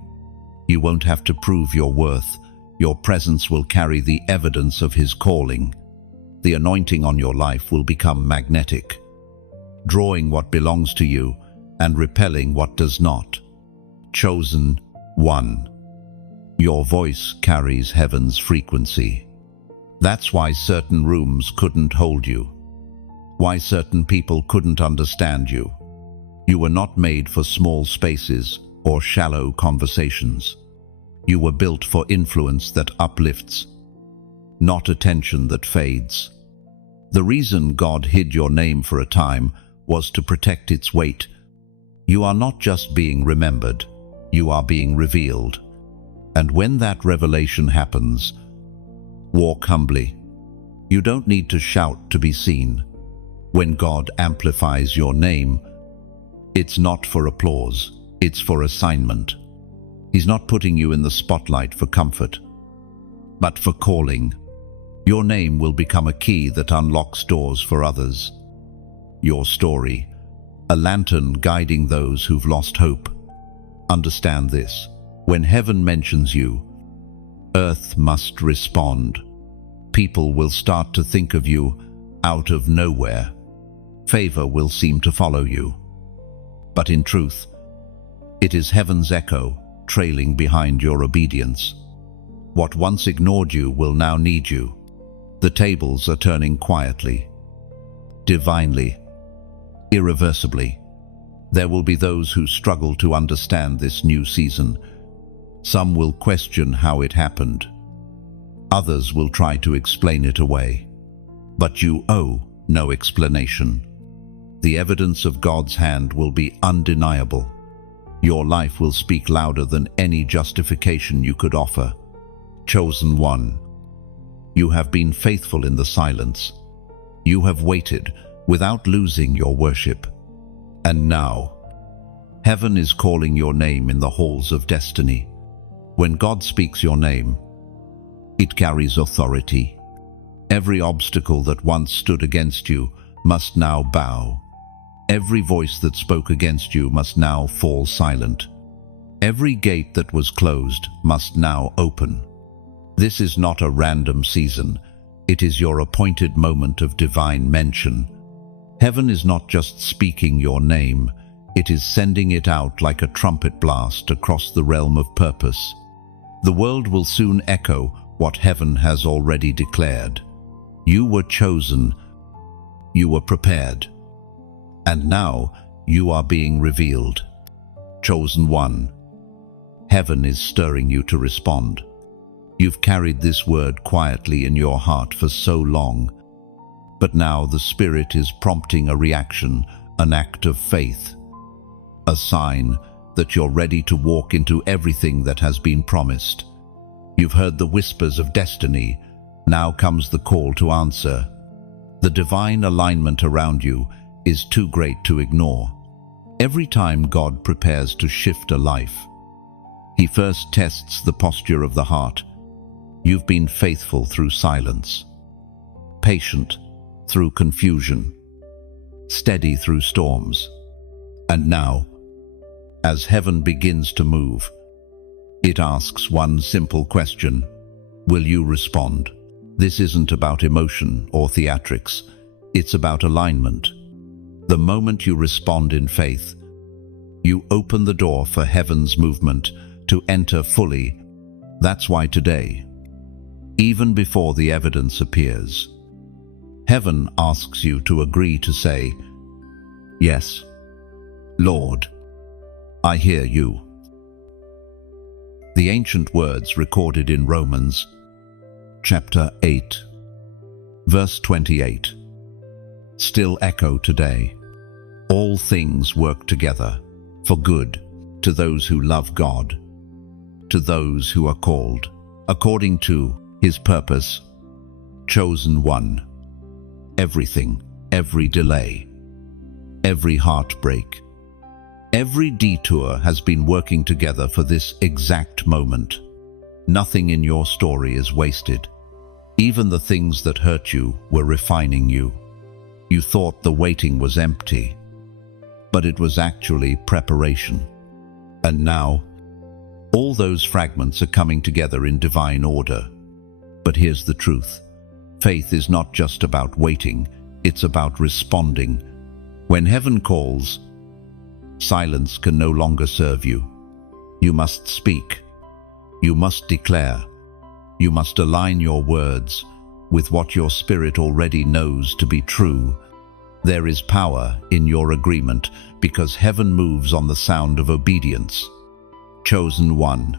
You won't have to prove your worth. Your presence will carry the evidence of His calling. The anointing on your life will become magnetic, drawing what belongs to you and repelling what does not. Chosen one. Your voice carries heaven's frequency. That's why certain rooms couldn't hold you. Why certain people couldn't understand you. You were not made for small spaces or shallow conversations. You were built for influence that uplifts, not attention that fades. The reason God hid your name for a time was to protect its weight. You are not just being remembered, you are being revealed. And when that revelation happens, walk humbly. You don't need to shout to be seen. When God amplifies your name, it's not for applause, it's for assignment. He's not putting you in the spotlight for comfort, but for calling. Your name will become a key that unlocks doors for others. Your story, a lantern guiding those who've lost hope. Understand this: when heaven mentions you, earth must respond. People will start to think of you out of nowhere. Favor will seem to follow you. But in truth, it is heaven's echo trailing behind your obedience. What once ignored you will now need you. The tables are turning quietly, divinely, irreversibly. There will be those who struggle to understand this new season. Some will question how it happened. Others will try to explain it away. But you owe no explanation. The evidence of God's hand will be undeniable. Your life will speak louder than any justification you could offer. Chosen one. You have been faithful in the silence. You have waited without losing your worship. And now, heaven is calling your name in the halls of destiny. When God speaks your name, it carries authority. Every obstacle that once stood against you must now bow. Every voice that spoke against you must now fall silent. Every gate that was closed must now open. This is not a random season. It is your appointed moment of divine mention. Heaven is not just speaking your name, It is sending it out like a trumpet blast across the realm of purpose. The world will soon echo what heaven has already declared. You were chosen, you were prepared, and now you are being revealed. Chosen one. Heaven is stirring you to respond. You've carried this word quietly in your heart for so long, but now the Spirit is prompting a reaction, an act of faith, a sign that you're ready to walk into everything that has been promised. You've heard the whispers of destiny. Now comes the call to answer. The divine alignment around you is too great to ignore. Every time God prepares to shift a life, He first tests the posture of the heart. You've been faithful through silence, patient through confusion, steady through storms. And now, as heaven begins to move, it asks one simple question: will you respond? This isn't about emotion or theatrics, it's about alignment. The moment you respond in faith, you open the door for heaven's movement to enter fully. That's why today, even before the evidence appears, heaven asks you to agree to say, "Yes, Lord, I hear you." The ancient words recorded in Romans chapter 8, verse 28, still echo today. All things work together for good to those who love God, to those who are called according to His purpose. Chosen one. Everything, every delay, every heartbreak, every detour has been working together for this exact moment. Nothing in your story is wasted. Even the things that hurt you were refining you. You thought the waiting was empty, but it was actually preparation. And now, all those fragments are coming together in divine order. But here's the truth. Faith is not just about waiting, it's about responding. When heaven calls, silence can no longer serve you. You must speak. You must declare. You must align your words with what your spirit already knows to be true. There is power in your agreement because heaven moves on the sound of obedience. Chosen one.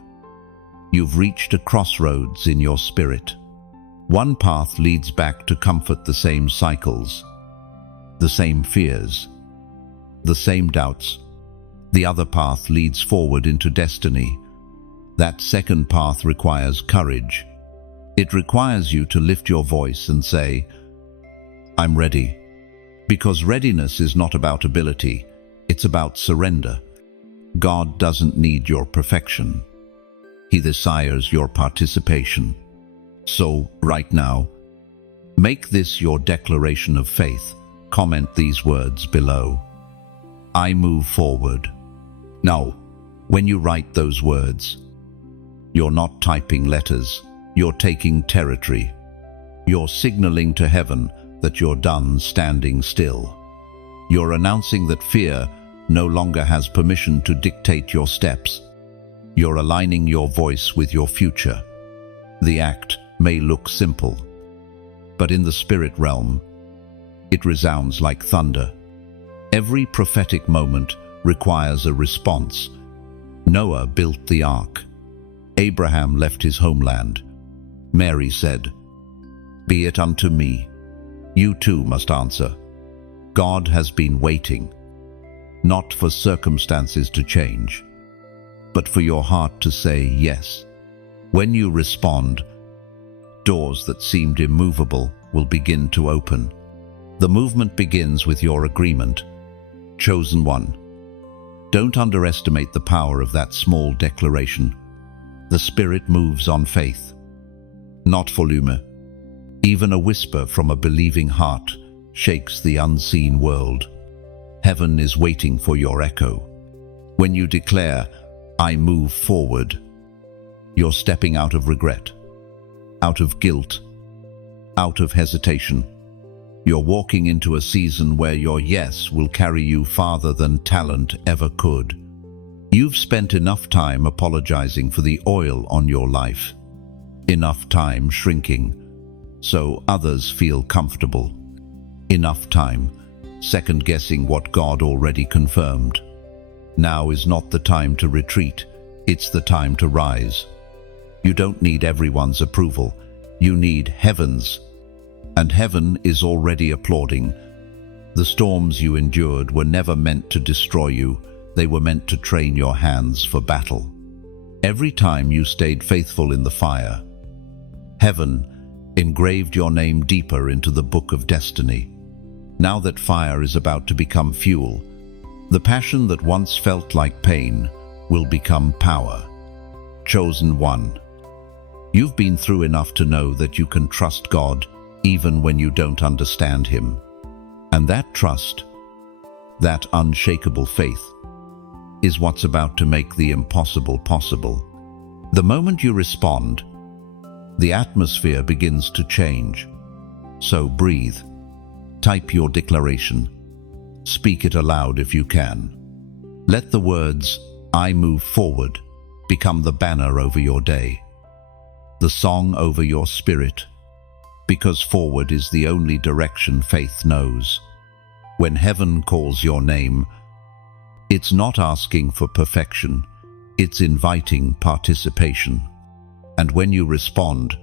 You've reached a crossroads in your spirit. One path leads back to comfort the same cycles, the same fears, the same doubts. The other path leads forward into destiny. That second path requires courage. It requires you to lift your voice and say, "I'm ready." Because readiness is not about ability, it's about surrender. God doesn't need your perfection. He desires your participation. So, right now, make this your declaration of faith. Comment these words below. I move forward. Now, when you write those words, you're not typing letters, you're taking territory. You're signaling to heaven that you're done standing still. You're announcing that fear no longer has permission to dictate your steps. You're aligning your voice with your future. The act may look simple, but in the spirit realm, it resounds like thunder. Every prophetic moment requires a response. Noah built the ark. Abraham left his homeland. Mary said, "Be it unto me." You too must answer. God has been waiting, not for circumstances to change, but for your heart to say yes. When you respond, doors that seemed immovable will begin to open. The movement begins with your agreement. Chosen one. Don't underestimate the power of that small declaration. The Spirit moves on faith, not volume. Even a whisper from a believing heart shakes the unseen world. Heaven is waiting for your echo. When you declare, "I move forward," you're stepping out of regret, out of guilt, out of hesitation. You're walking into a season where your yes will carry you farther than talent ever could. You've spent enough time apologizing for the oil on your life, enough time shrinking so others feel comfortable, enough time second-guessing what God already confirmed. Now is not the time to retreat, it's the time to rise. You don't need everyone's approval, you need heaven's. And heaven is already applauding. The storms you endured were never meant to destroy you, they were meant to train your hands for battle. Every time you stayed faithful in the fire, heaven engraved your name deeper into the book of destiny. Now that fire is about to become fuel, the passion that once felt like pain will become power. Chosen one. You've been through enough to know that you can trust God even when you don't understand Him. And that trust, that unshakable faith, is what's about to make the impossible possible. The moment you respond, the atmosphere begins to change. So breathe. Type your declaration. Speak it aloud if you can. Let the words, "I move forward," become the banner over your day, the song over your spirit, because forward is the only direction faith knows. When heaven calls your name, it's not asking for perfection, it's inviting participation. And when you respond,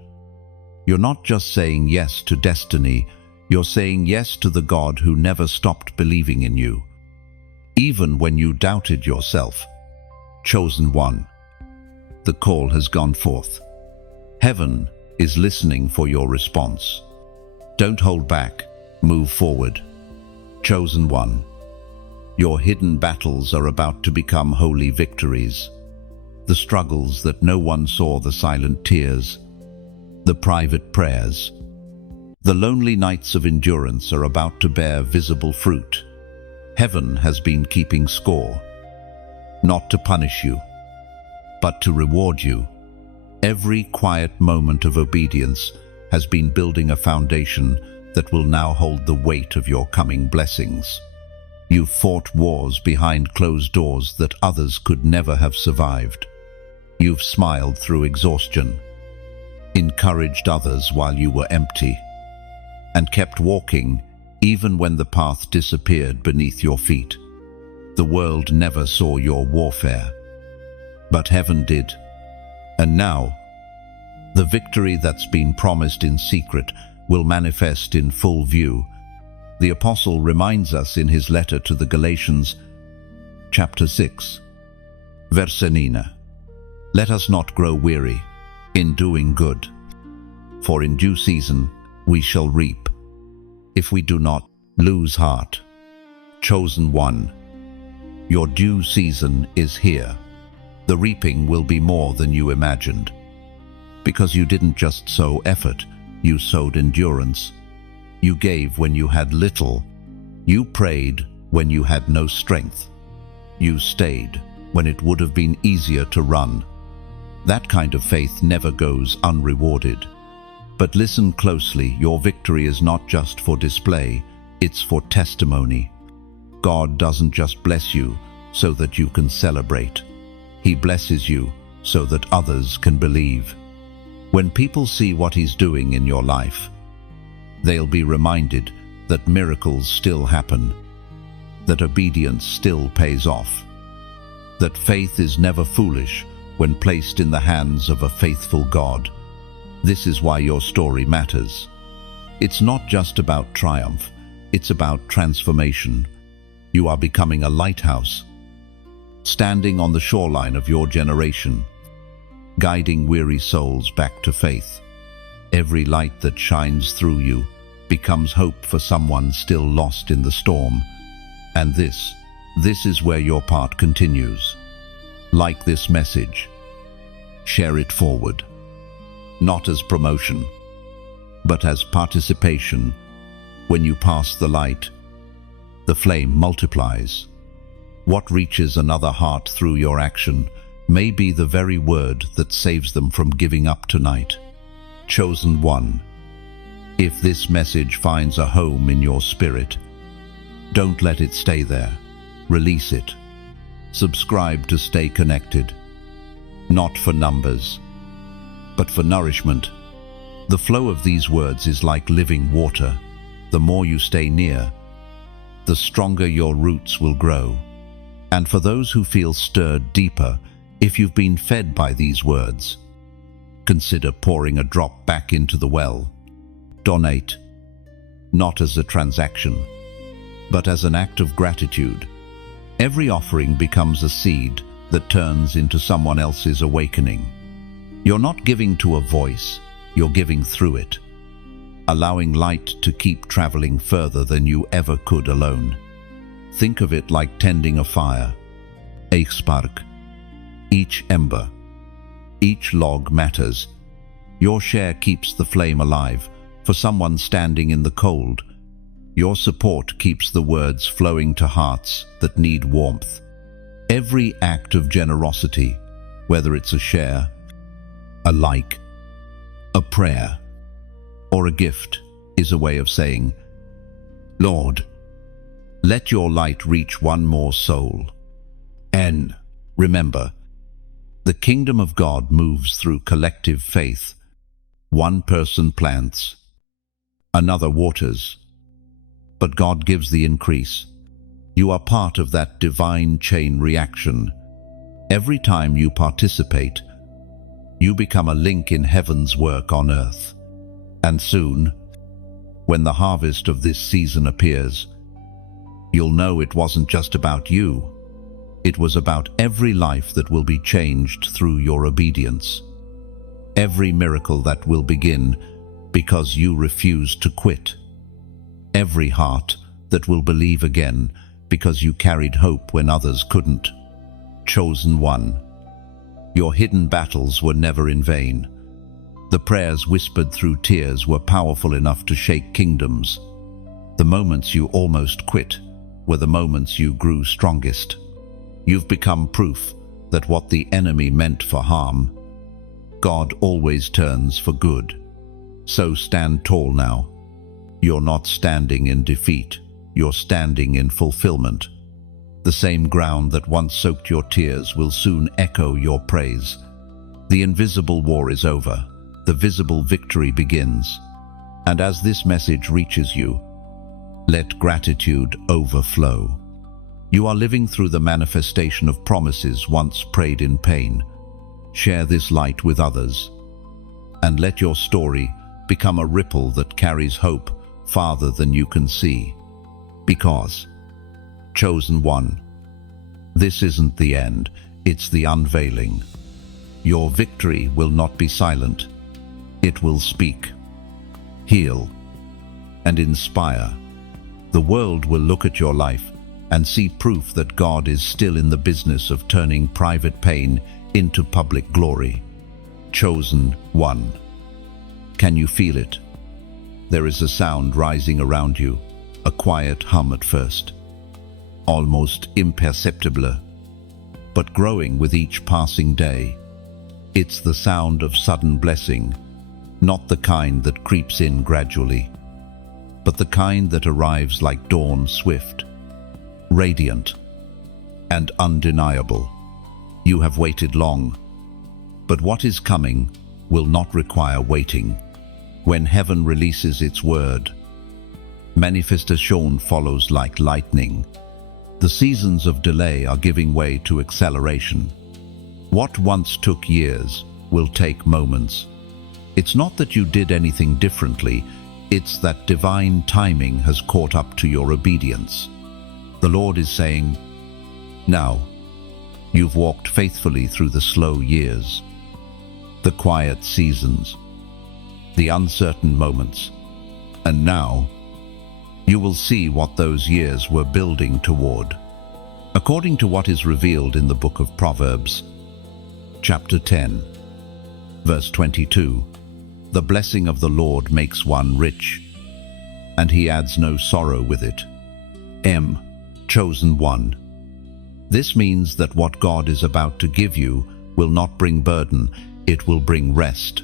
you're not just saying yes to destiny, you're saying yes to the God who never stopped believing in you. Even when you doubted yourself. Chosen one. The call has gone forth. Heaven is listening for your response. Don't hold back, move forward. Chosen one. Your hidden battles are about to become holy victories. The struggles that no one saw, the silent tears, the private prayers, the lonely nights of endurance are about to bear visible fruit. Heaven has been keeping score, not to punish you, but to reward you. Every quiet moment of obedience has been building a foundation that will now hold the weight of your coming blessings. You've fought wars behind closed doors that others could never have survived. You've smiled through exhaustion, encouraged others while you were empty, and kept walking even when the path disappeared beneath your feet. The world never saw your warfare, but heaven did. And now, the victory that's been promised in secret will manifest in full view. The apostle reminds us in his letter to the Galatians, chapter 6, verse 9. Let us not grow weary in doing good, for in due season we shall reap, if we do not lose heart. Chosen one, your due season is here. The reaping will be more than you imagined, because you didn't just sow effort, you sowed endurance. You gave when you had little. You prayed when you had no strength. You stayed when it would have been easier to run. That kind of faith never goes unrewarded. But listen closely, your victory is not just for display, it's for testimony. God doesn't just bless you so that you can celebrate. He blesses you so that others can believe. When people see what He's doing in your life, they'll be reminded that miracles still happen, that obedience still pays off, that faith is never foolish when placed in the hands of a faithful God. This is why your story matters. It's not just about triumph, it's about transformation. You are becoming a lighthouse, standing on the shoreline of your generation, guiding weary souls back to faith. Every light that shines through you becomes hope for someone still lost in the storm. And this is where your part continues. Like this message, share it forward, not as promotion, but as participation. When you pass the light, the flame multiplies. What reaches another heart through your action may be the very word that saves them from giving up tonight. Chosen one, If this message finds a home in your spirit, don't let it stay there. Release it. Subscribe to stay connected. Not for numbers, but for nourishment. The flow of these words is like living water. The more you stay near, the stronger your roots will grow. And for those who feel stirred deeper, if you've been fed by these words, consider pouring a drop back into the well. Donate, not as a transaction, but as an act of gratitude. Every offering becomes a seed that turns into someone else's awakening. You're not giving to a voice, you're giving through it, allowing light to keep traveling further than you ever could alone. Think of it like tending a fire. A spark. Each ember, each log matters. Your share keeps the flame alive. For someone standing in the cold, your support keeps the words flowing to hearts that need warmth. Every act of generosity, whether it's a share, a like, a prayer, or a gift, is a way of saying, Lord, let your light reach one more soul. And remember, the kingdom of God moves through collective faith. One person plants, another waters, but God gives the increase. You are part of that divine chain reaction. Every time you participate, you become a link in heaven's work on earth. And soon, when the harvest of this season appears, you'll know it wasn't just about you. It was about every life that will be changed through your obedience. Every miracle that will begin because you refuse to quit. Every heart that will believe again because you carried hope when others couldn't. Chosen one. Your hidden battles were never in vain. The prayers whispered through tears were powerful enough to shake kingdoms. The moments you almost quit were the moments you grew strongest. You've become proof that what the enemy meant for harm, God always turns for good. So stand tall now. You're not standing in defeat, you're standing in fulfillment. The same ground that once soaked your tears will soon echo your praise. The invisible war is over, the visible victory begins. And as this message reaches you, let gratitude overflow. You are living through the manifestation of promises once prayed in pain. Share this light with others, and let your story become a ripple that carries hope farther than you can see. Because, chosen one, this isn't the end, it's the unveiling. Your victory will not be silent. It will speak, heal, and inspire. The world will look at your life and see proof that God is still in the business of turning private pain into public glory. Chosen one. Can you feel it? There is a sound rising around you, a quiet hum at first, almost imperceptible, but growing with each passing day. It's the sound of sudden blessing, not the kind that creeps in gradually, but the kind that arrives like dawn, swift, radiant, and undeniable. You have waited long, but what is coming will not require waiting. When heaven releases its word, manifestation follows like lightning. The seasons of delay are giving way to acceleration. What once took years will take moments. It's not that you did anything differently, it's that divine timing has caught up to your obedience. The Lord is saying, now, you've walked faithfully through the slow years, the quiet seasons, the uncertain moments, and now you will see what those years were building toward. According to what is revealed in the book of Proverbs, chapter 10, verse 22, the blessing of the Lord makes one rich, and he adds no sorrow with it. Chosen one. This means that what God is about to give you will not bring burden, it will bring rest.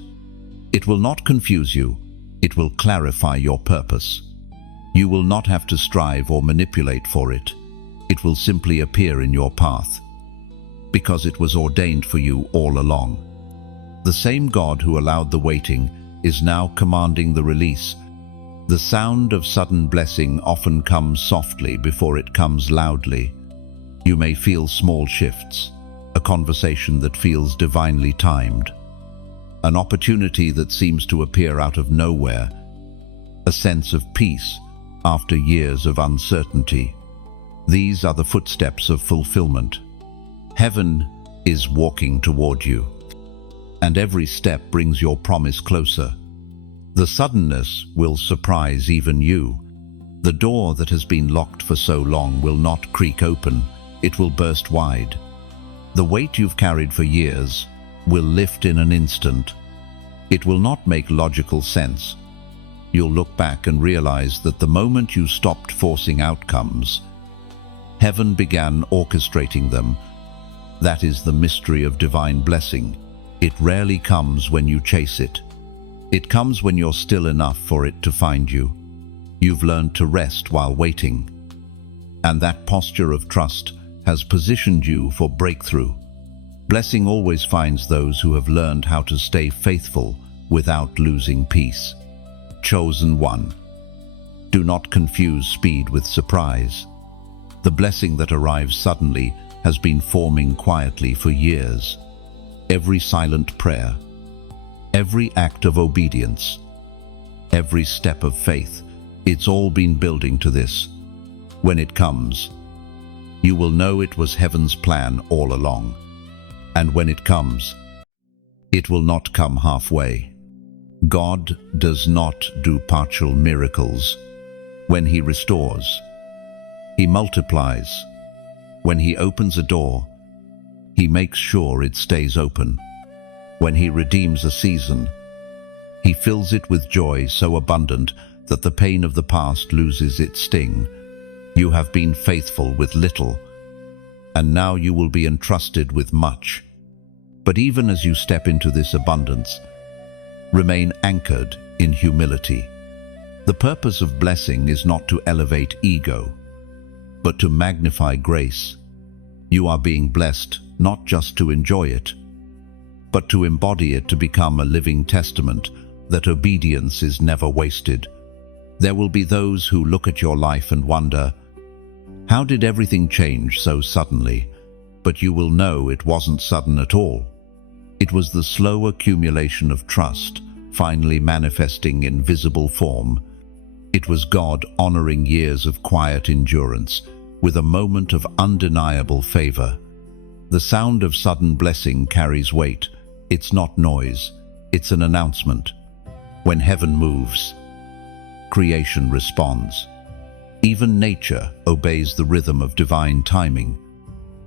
It will not confuse you, It will clarify your purpose. You will not have to strive or manipulate for it. It will simply appear in your path, because it was ordained for you all along. The same God who allowed the waiting is now commanding the release. The sound of sudden blessing often comes softly before it comes loudly. You may feel small shifts, a conversation that feels divinely timed, an opportunity that seems to appear out of nowhere, a sense of peace after years of uncertainty. These are the footsteps of fulfillment. Heaven is walking toward you, and every step brings your promise closer. The suddenness will surprise even you. The door that has been locked for so long will not creak open, it will burst wide. The weight you've carried for years will lift in an instant. It will not make logical sense. You'll look back and realize that the moment you stopped forcing outcomes, heaven began orchestrating them. That is the mystery of divine blessing. It rarely comes when you chase it. It comes when you're still enough for it to find you. You've learned to rest while waiting, and that posture of trust has positioned you for breakthrough. Blessing always finds those who have learned how to stay faithful without losing peace. Chosen one. Do not confuse speed with surprise. The blessing that arrives suddenly has been forming quietly for years. Every silent prayer, every act of obedience, every step of faith, it's all been building to this. When it comes, you will know it was heaven's plan all along. And when it comes, it will not come halfway. God does not do partial miracles. When He restores, He multiplies. When He opens a door, He makes sure it stays open. When He redeems a season, He fills it with joy so abundant that the pain of the past loses its sting. You have been faithful with little, and now you will be entrusted with much. But even as you step into this abundance, remain anchored in humility. The purpose of blessing is not to elevate ego, but to magnify grace. You are being blessed not just to enjoy it, but to embody it, to become a living testament that obedience is never wasted. There will be those who look at your life and wonder, how did everything change so suddenly? But you will know it wasn't sudden at all. It was the slow accumulation of trust, finally manifesting in visible form. It was God honoring years of quiet endurance with a moment of undeniable favor. The sound of sudden blessing carries weight. It's not noise, it's an announcement. When heaven moves, creation responds. Even nature obeys the rhythm of divine timing.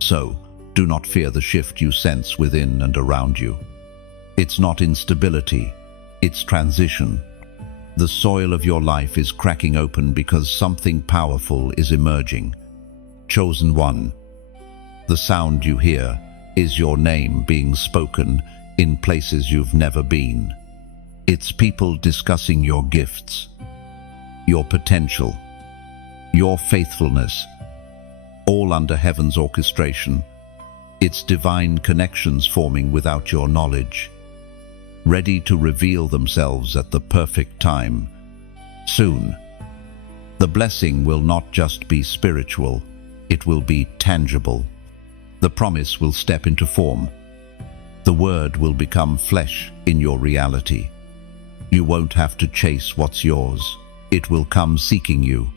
So, do not fear the shift you sense within and around you. It's not instability, it's transition. The soil of your life is cracking open because something powerful is emerging. Chosen one. The sound you hear is your name being spoken in places you've never been. It's people discussing your gifts, your potential, your faithfulness, all under heaven's orchestration. It's divine connections forming without your knowledge, ready to reveal themselves at the perfect time. Soon, the blessing will not just be spiritual, it will be tangible. The promise will step into form. The word will become flesh in your reality. You won't have to chase what's yours. It will come seeking you.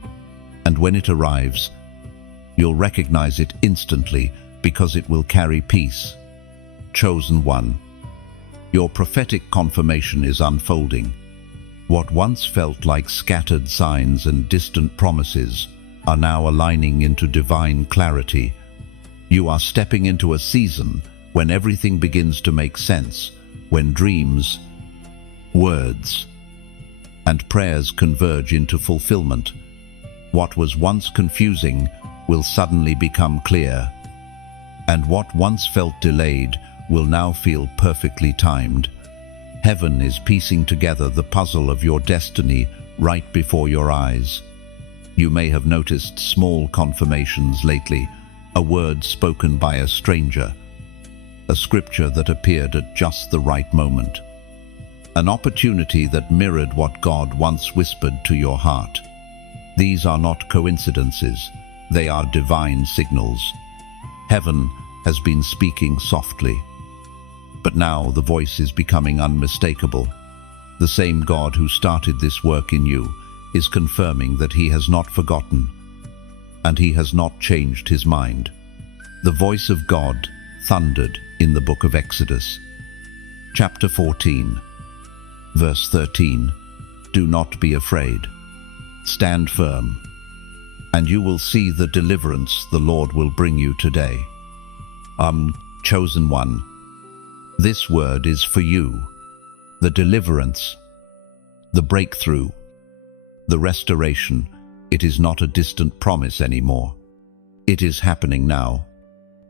And when it arrives, you'll recognize it instantly because it will carry peace. Chosen one. Your prophetic confirmation is unfolding. What once felt like scattered signs and distant promises are now aligning into divine clarity. You are stepping into a season when everything begins to make sense, when dreams, words, and prayers converge into fulfillment. What was once confusing will suddenly become clear, and what once felt delayed will now feel perfectly timed. Heaven is piecing together the puzzle of your destiny right before your eyes. You may have noticed small confirmations lately, a word spoken by a stranger, a scripture that appeared at just the right moment, an opportunity that mirrored what God once whispered to your heart. These are not coincidences, they are divine signals. Heaven has been speaking softly, but now the voice is becoming unmistakable. The same God who started this work in you is confirming that He has not forgotten, and He has not changed His mind. The voice of God thundered in the book of Exodus, chapter 14, verse 13. Do not be afraid. Stand firm, and you will see the deliverance the Lord will bring you today. Chosen one, this word is for you. The deliverance, the breakthrough, the restoration. It is not a distant promise anymore. It is happening now.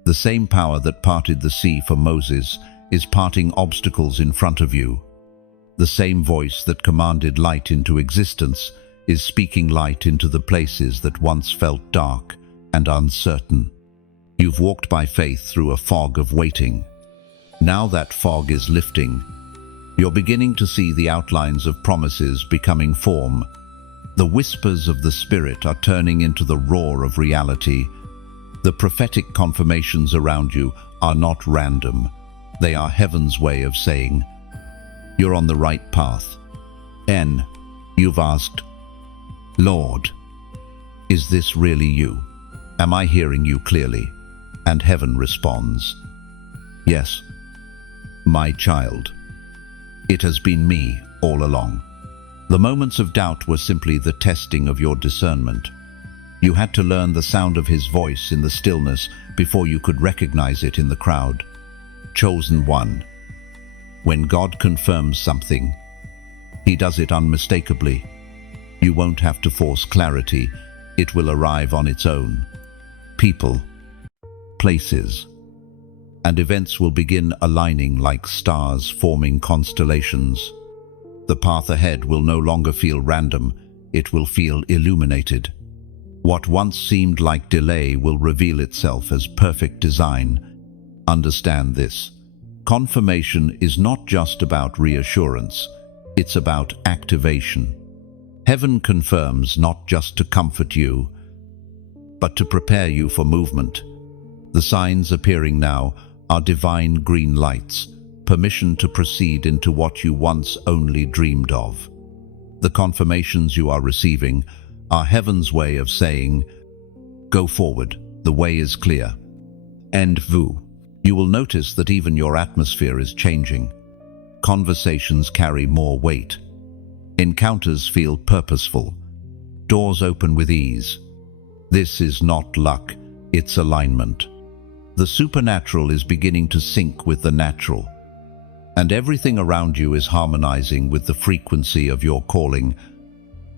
The same power that parted the sea for Moses is parting obstacles in front of you. The same voice that commanded light into existence is speaking light into the places that once felt dark and uncertain. You've walked by faith through a fog of waiting. Now that fog is lifting. You're beginning to see the outlines of promises becoming form. The whispers of the Spirit are turning into the roar of reality. The prophetic confirmations around you are not random. They are heaven's way of saying, you're on the right path. You've asked, Lord, is this really you? Am I hearing you clearly? And heaven responds, yes, my child. It has been me all along. The moments of doubt were simply the testing of your discernment. You had to learn the sound of His voice in the stillness before you could recognize it in the crowd. Chosen one. When God confirms something, He does it unmistakably. You won't have to force clarity. It will arrive on its own. People, places, and events will begin aligning like stars forming constellations. The path ahead will no longer feel random, it will feel illuminated. What once seemed like delay will reveal itself as perfect design. Understand this. Confirmation is not just about reassurance, it's about activation. Heaven confirms not just to comfort you, but to prepare you for movement. The signs appearing now are divine green lights, permission to proceed into what you once only dreamed of. The confirmations you are receiving are heaven's way of saying, go forward, the way is clear. You will notice that even your atmosphere is changing. Conversations carry more weight. Encounters feel purposeful. Doors open with ease. This is not luck, it's alignment. The supernatural is beginning to sync with the natural, and everything around you is harmonizing with the frequency of your calling.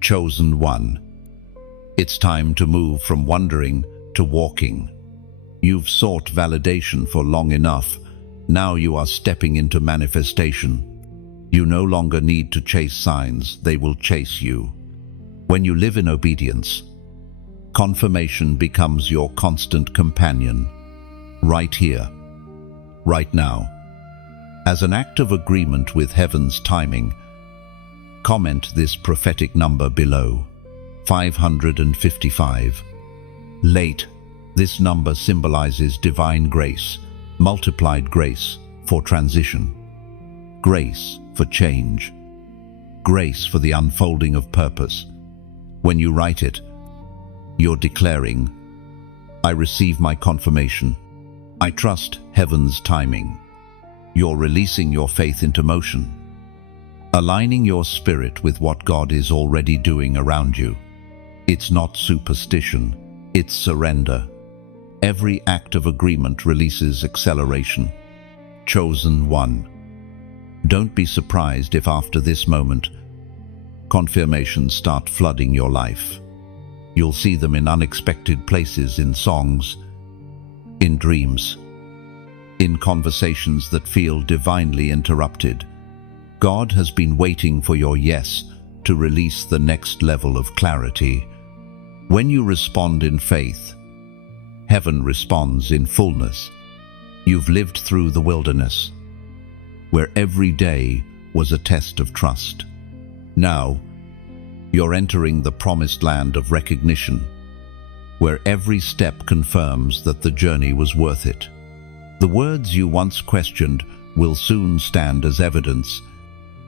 Chosen one. It's time to move from wondering to walking. You've sought validation for long enough. Now you are stepping into manifestation. You no longer need to chase signs, they will chase you. When you live in obedience, confirmation becomes your constant companion. Right here, right now. As an act of agreement with heaven's timing, comment this prophetic number below, 555. Late, this number symbolizes divine grace, multiplied grace for transition, grace for change, grace for the unfolding of purpose. When you write it, you're declaring, I receive my confirmation. I trust heaven's timing. You're releasing your faith into motion, aligning your spirit with what God is already doing around you. It's not superstition, it's surrender. Every act of agreement releases acceleration. Chosen one. Don't be surprised if after this moment, confirmations start flooding your life. You'll see them in unexpected places, in songs, in dreams, in conversations that feel divinely interrupted. God has been waiting for your yes to release the next level of clarity. When you respond in faith, heaven responds in fullness. You've lived through the wilderness, where every day was a test of trust. Now, you're entering the promised land of recognition, where every step confirms that the journey was worth it. The words you once questioned will soon stand as evidence.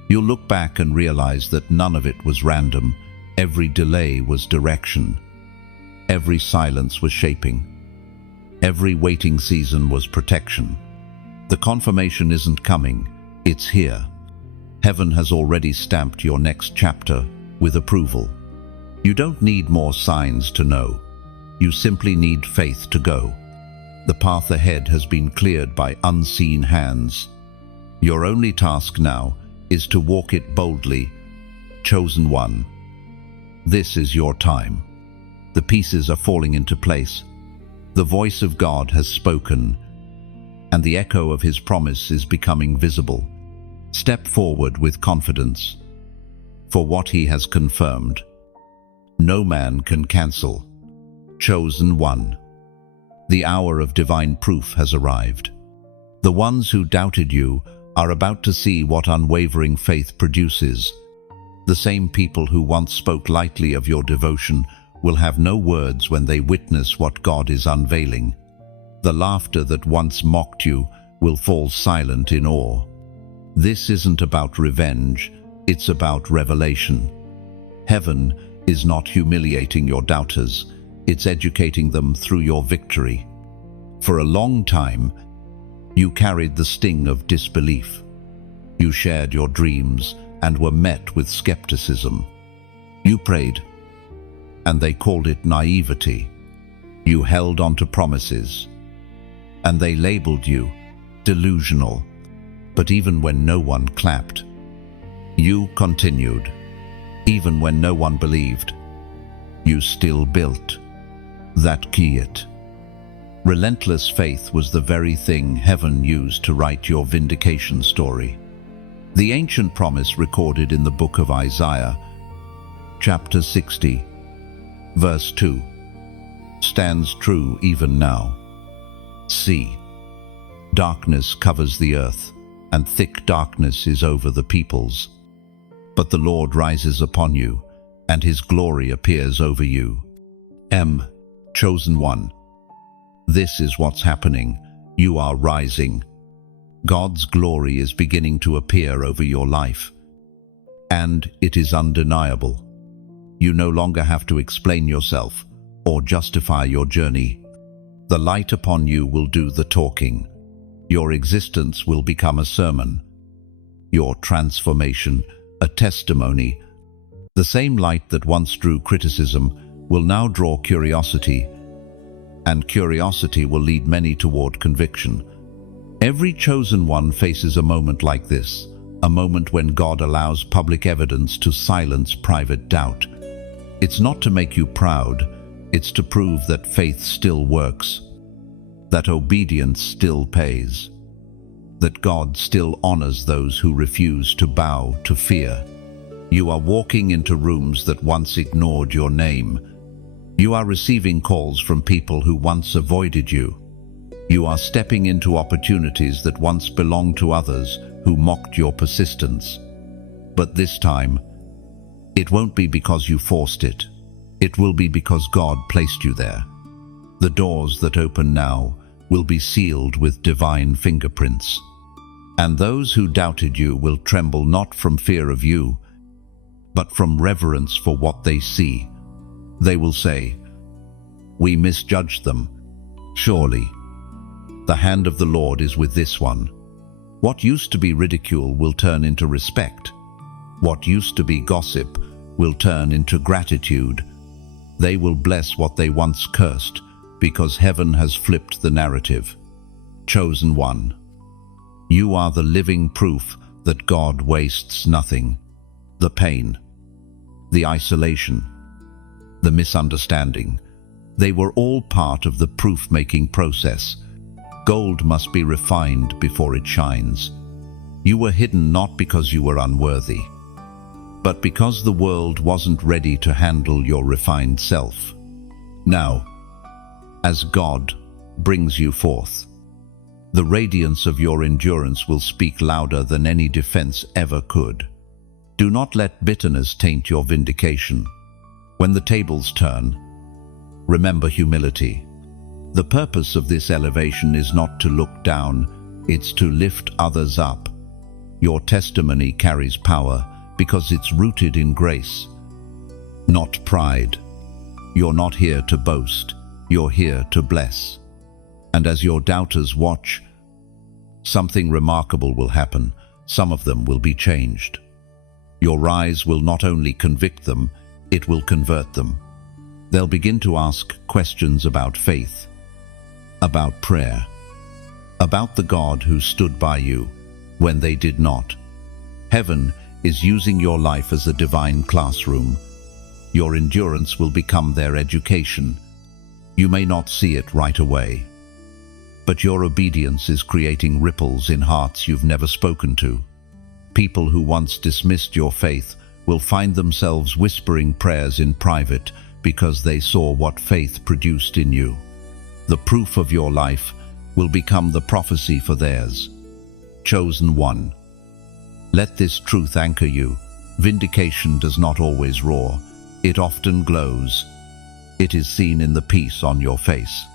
You'll look back and realize that none of it was random. Every delay was direction. Every silence was shaping. Every waiting season was protection. The confirmation isn't coming, it's here. Heaven has already stamped your next chapter with approval. You don't need more signs to know. You simply need faith to go. The path ahead has been cleared by unseen hands. Your only task now is to walk it boldly. Chosen one, this is your time. The pieces are falling into place. The voice of God has spoken, and the echo of his promise is becoming visible. Step forward with confidence, for what he has confirmed, no man can cancel. Chosen one, the hour of divine proof has arrived. The ones who doubted you are about to see what unwavering faith produces. The same people who once spoke lightly of your devotion will have no words when they witness what God is unveiling. The laughter that once mocked you will fall silent in awe. This isn't about revenge, it's about revelation. Heaven is not humiliating your doubters, it's educating them through your victory. For a long time, you carried the sting of disbelief. You shared your dreams and were met with skepticism. You prayed, and they called it naivety. You held on to promises, and they labeled you delusional. But even when no one clapped, you continued. Even when no one believed, you still built. That key. Relentless faith was the very thing heaven used to write your vindication story. The ancient promise recorded in the book of Isaiah, chapter 60, verse 2, stands true even now. See, darkness covers the earth, and thick darkness is over the peoples. But the Lord rises upon you, and his glory appears over you. Chosen one. This is what's happening. You are rising. God's glory is beginning to appear over your life. And it is undeniable. You no longer have to explain yourself or justify your journey. The light upon you will do the talking. Your existence will become a sermon. Your transformation, a testimony. The same light that once drew criticism will now draw curiosity, and curiosity will lead many toward conviction. Every chosen one faces a moment like this, a moment when God allows public evidence to silence private doubt. It's not to make you proud, it's to prove that faith still works, that obedience still pays, that God still honors those who refuse to bow to fear. You are walking into rooms that once ignored your name. You are receiving calls from people who once avoided you. You are stepping into opportunities that once belonged to others who mocked your persistence. But this time, it won't be because you forced it. It will be because God placed you there. The doors that open now will be sealed with divine fingerprints. And those who doubted you will tremble not from fear of you, but from reverence for what they see. They will say, "We misjudged them. Surely, the hand of the Lord is with this one." What used to be ridicule will turn into respect. What used to be gossip will turn into gratitude. They will bless what they once cursed, because heaven has flipped the narrative. Chosen one, you are the living proof that God wastes nothing. The pain, the isolation, the misunderstanding, they were all part of the proof-making process. Gold must be refined before it shines. You were hidden not because you were unworthy, but because the world wasn't ready to handle your refined self. Now, as God brings you forth, the radiance of your endurance will speak louder than any defense ever could. Do not let bitterness taint your vindication. When the tables turn, remember humility. The purpose of this elevation is not to look down, it's to lift others up. Your testimony carries power because it's rooted in grace, not pride. You're not here to boast, you're here to bless. And as your doubters watch, something remarkable will happen. Some of them will be changed. Your rise will not only convict them, it will convert them. They'll begin to ask questions about faith, about prayer, about the God who stood by you when they did not. Heaven is using your life as a divine classroom. Your endurance will become their education. You may not see it right away, but your obedience is creating ripples in hearts you've never spoken to. People who once dismissed your faith will find themselves whispering prayers in private because they saw what faith produced in you. The proof of your life will become the prophecy for theirs. Chosen one. Let this truth anchor you. Vindication does not always roar. It often glows. It is seen in the peace on your face,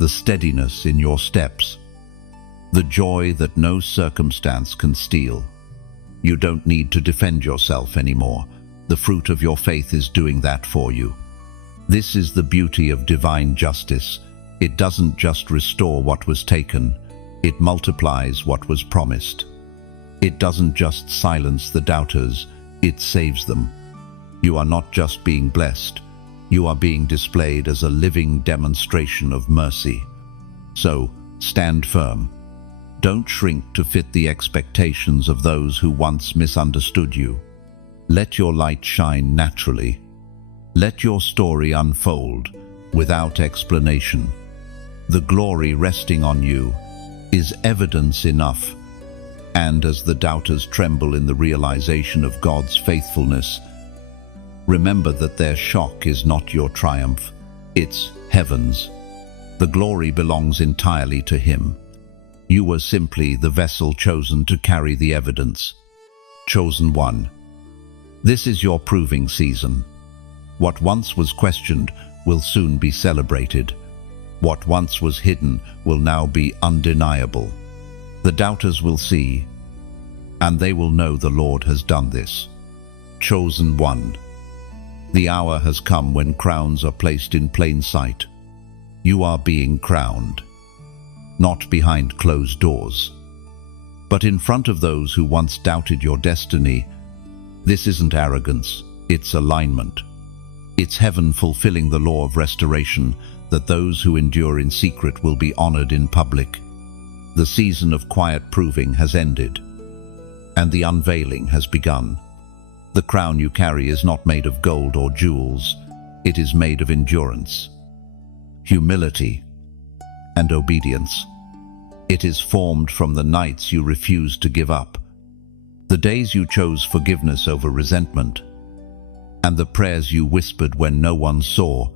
the steadiness in your steps, the joy that no circumstance can steal. You don't need to defend yourself anymore. The fruit of your faith is doing that for you. This is the beauty of divine justice. It doesn't just restore what was taken, it multiplies what was promised. It doesn't just silence the doubters, it saves them. You are not just being blessed, you are being displayed as a living demonstration of mercy. So, stand firm. Don't shrink to fit the expectations of those who once misunderstood you. Let your light shine naturally. Let your story unfold without explanation. The glory resting on you is evidence enough. And as the doubters tremble in the realization of God's faithfulness, remember that their shock is not your triumph, it's heaven's. The glory belongs entirely to Him. You were simply the vessel chosen to carry the evidence. Chosen one. This is your proving season. What once was questioned will soon be celebrated. What once was hidden will now be undeniable. The doubters will see, and they will know the Lord has done this. Chosen one. The hour has come when crowns are placed in plain sight. You are being crowned, not behind closed doors, but in front of those who once doubted your destiny. This isn't arrogance, it's alignment. It's heaven fulfilling the law of restoration, that those who endure in secret will be honored in public. The season of quiet proving has ended, and the unveiling has begun. The crown you carry is not made of gold or jewels, it is made of endurance, humility, and obedience. It is formed from the nights you refused to give up, the days you chose forgiveness over resentment, and the prayers you whispered when no one saw.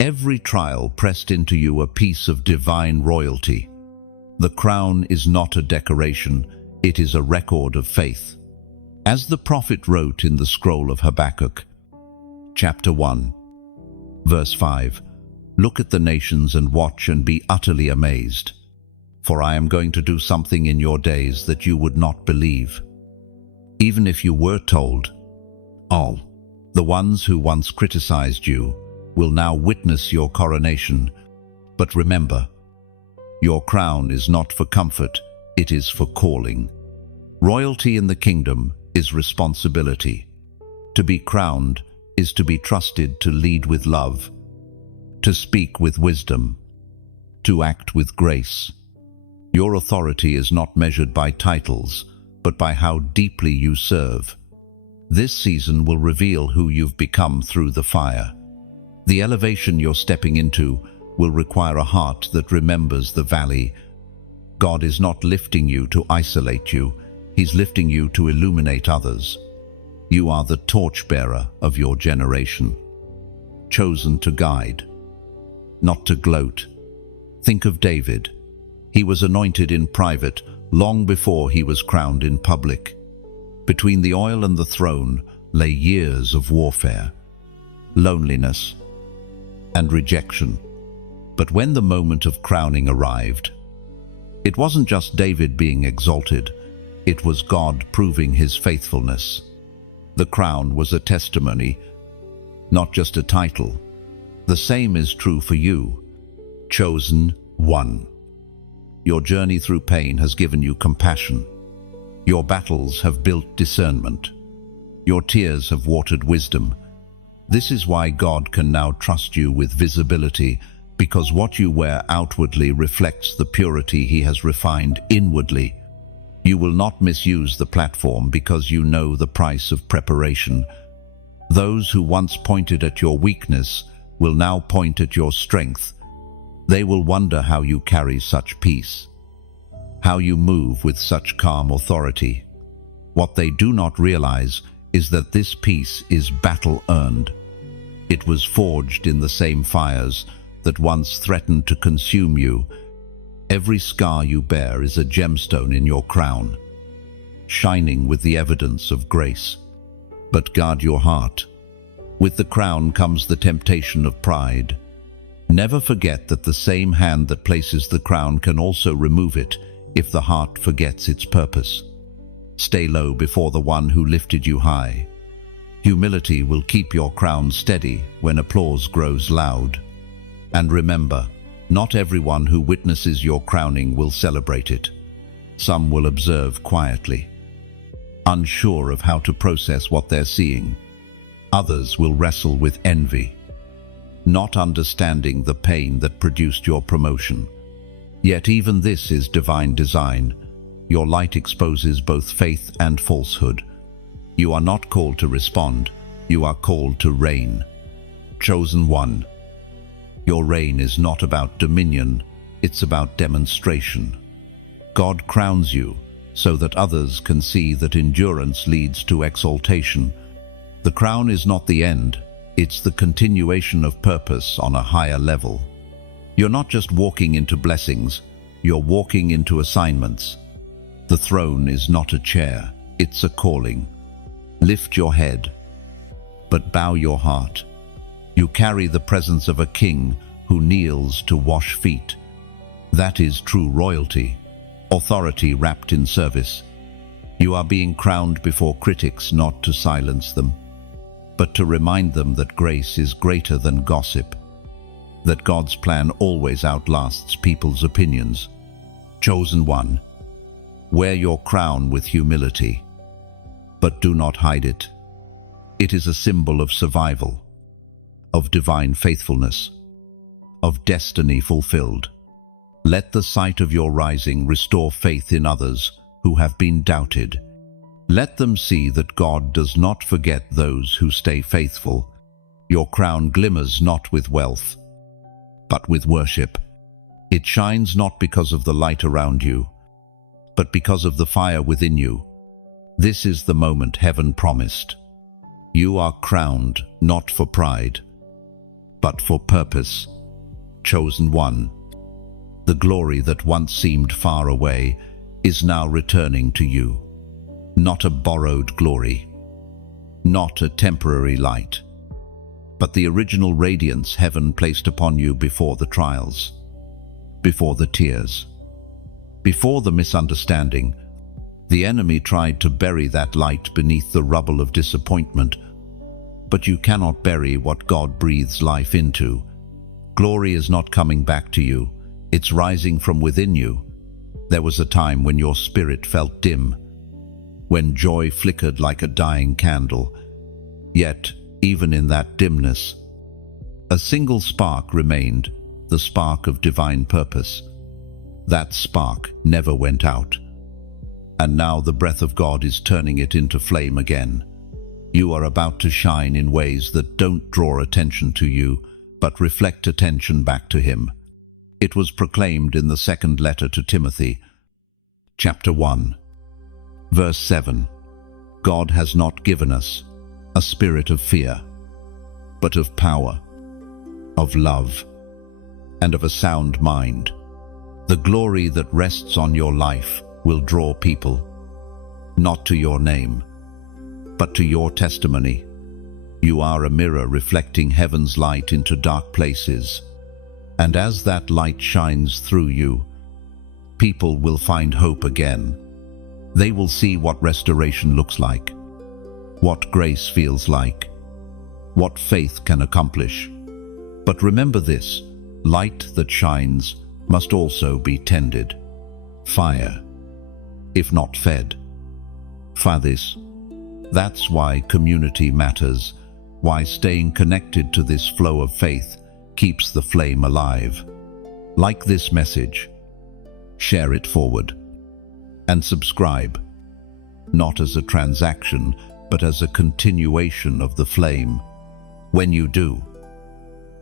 Every trial pressed into you a piece of divine royalty. The crown is not a decoration, it is a record of faith. As the prophet wrote in the scroll of Habakkuk, chapter 1, verse 5, "Look at the nations and watch and be utterly amazed, for I am going to do something in your days that you would not believe." Even if you were told, "Oh, the ones who once criticized you will now witness your coronation," but remember, your crown is not for comfort, it is for calling. Royalty in the kingdom is responsibility. To be crowned is to be trusted to lead with love, to speak with wisdom, to act with grace. Your authority is not measured by titles, but by how deeply you serve. This season will reveal who you've become through the fire. The elevation you're stepping into will require a heart that remembers the valley. God is not lifting you to isolate you, He's lifting you to illuminate others. You are the torchbearer of your generation, chosen to guide, not to gloat. Think of David. He was anointed in private long before he was crowned in public. Between the oil and the throne lay years of warfare, loneliness, and rejection. But when the moment of crowning arrived, it wasn't just David being exalted, it was God proving his faithfulness. The crown was a testimony, not just a title. The same is true for you, chosen one. Your journey through pain has given you compassion. Your battles have built discernment. Your tears have watered wisdom. This is why God can now trust you with visibility, because what you wear outwardly reflects the purity He has refined inwardly. You will not misuse the platform because you know the price of preparation. Those who once pointed at your weakness will now point at your strength. They will wonder how you carry such peace, how you move with such calm authority. What they do not realize is that this peace is battle-earned. It was forged in the same fires that once threatened to consume you. Every scar you bear is a gemstone in your crown, shining with the evidence of grace. But guard your heart. With the crown comes the temptation of pride. Never forget that the same hand that places the crown can also remove it if the heart forgets its purpose. Stay low before the one who lifted you high. Humility will keep your crown steady when applause grows loud. And remember, not everyone who witnesses your crowning will celebrate it. Some will observe quietly, unsure of how to process what they're seeing. Others will wrestle with envy, not understanding the pain that produced your promotion. Yet even this is divine design. Your light exposes both faith and falsehood. You are not called to respond, you are called to reign. Chosen one. Your reign is not about dominion, it's about demonstration. God crowns you so that others can see that endurance leads to exaltation. The crown is not the end, it's the continuation of purpose on a higher level. You're not just walking into blessings, you're walking into assignments. The throne is not a chair, it's a calling. Lift your head, but bow your heart. You carry the presence of a king who kneels to wash feet. That is true royalty, authority wrapped in service. You are being crowned before critics not to silence them, but to remind them that grace is greater than gossip, that God's plan always outlasts people's opinions. Chosen one, wear your crown with humility, but do not hide it. It is a symbol of survival, of divine faithfulness, of destiny fulfilled. Let the sight of your rising restore faith in others who have been doubted. Let them see that God does not forget those who stay faithful. Your crown glimmers not with wealth, but with worship. It shines not because of the light around you, but because of the fire within you. This is the moment heaven promised. You are crowned not for pride, but for purpose. Chosen one. The glory that once seemed far away is now returning to you. Not a borrowed glory, not a temporary light, but the original radiance heaven placed upon you before the trials, before the tears, before the misunderstanding. The enemy tried to bury that light beneath the rubble of disappointment, but you cannot bury what God breathes life into. Glory is not coming back to you, it's rising from within you. There was a time when your spirit felt dim, when joy flickered like a dying candle. Yet, even in that dimness, a single spark remained, the spark of divine purpose. That spark never went out. And now the breath of God is turning it into flame again. You are about to shine in ways that don't draw attention to you, but reflect attention back to Him. It was proclaimed in the second letter to Timothy, chapter 1, Verse 7. God has not given us a spirit of fear, but of power, of love, and of a sound mind. The glory that rests on your life will draw people, not to your name, but to your testimony. You are a mirror reflecting heaven's light into dark places, and as that light shines through you, people will find hope again. They will see what restoration looks like, what grace feels like, what faith can accomplish. But remember this, light that shines must also be tended. Fire, if not fed. Fathis. That's why community matters, why staying connected to this flow of faith keeps the flame alive. Like this message, share it forward, and subscribe, not as a transaction, but as a continuation of the flame. When you do,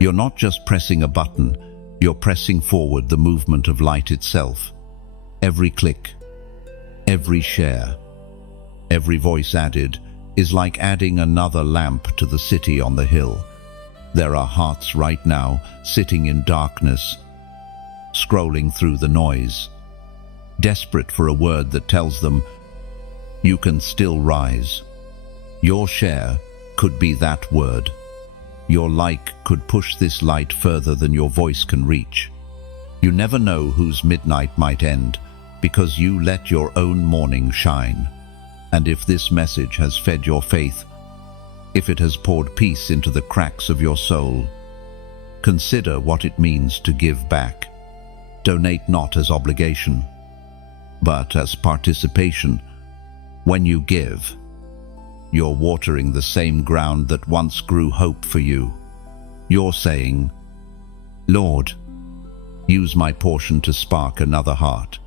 you're not just pressing a button, you're pressing forward the movement of light itself. Every click, every share, every voice added is like adding another lamp to the city on the hill. There are hearts right now sitting in darkness, scrolling through the noise, desperate for a word that tells them, you can still rise. Your share could be that word. Your like could push this light further than your voice can reach. You never know whose midnight might end because you let your own morning shine. And if this message has fed your faith, if it has poured peace into the cracks of your soul, consider what it means to give back. Donate not as obligation, but as participation. When you give, you're watering the same ground that once grew hope for you. You're saying, Lord, use my portion to spark another heart.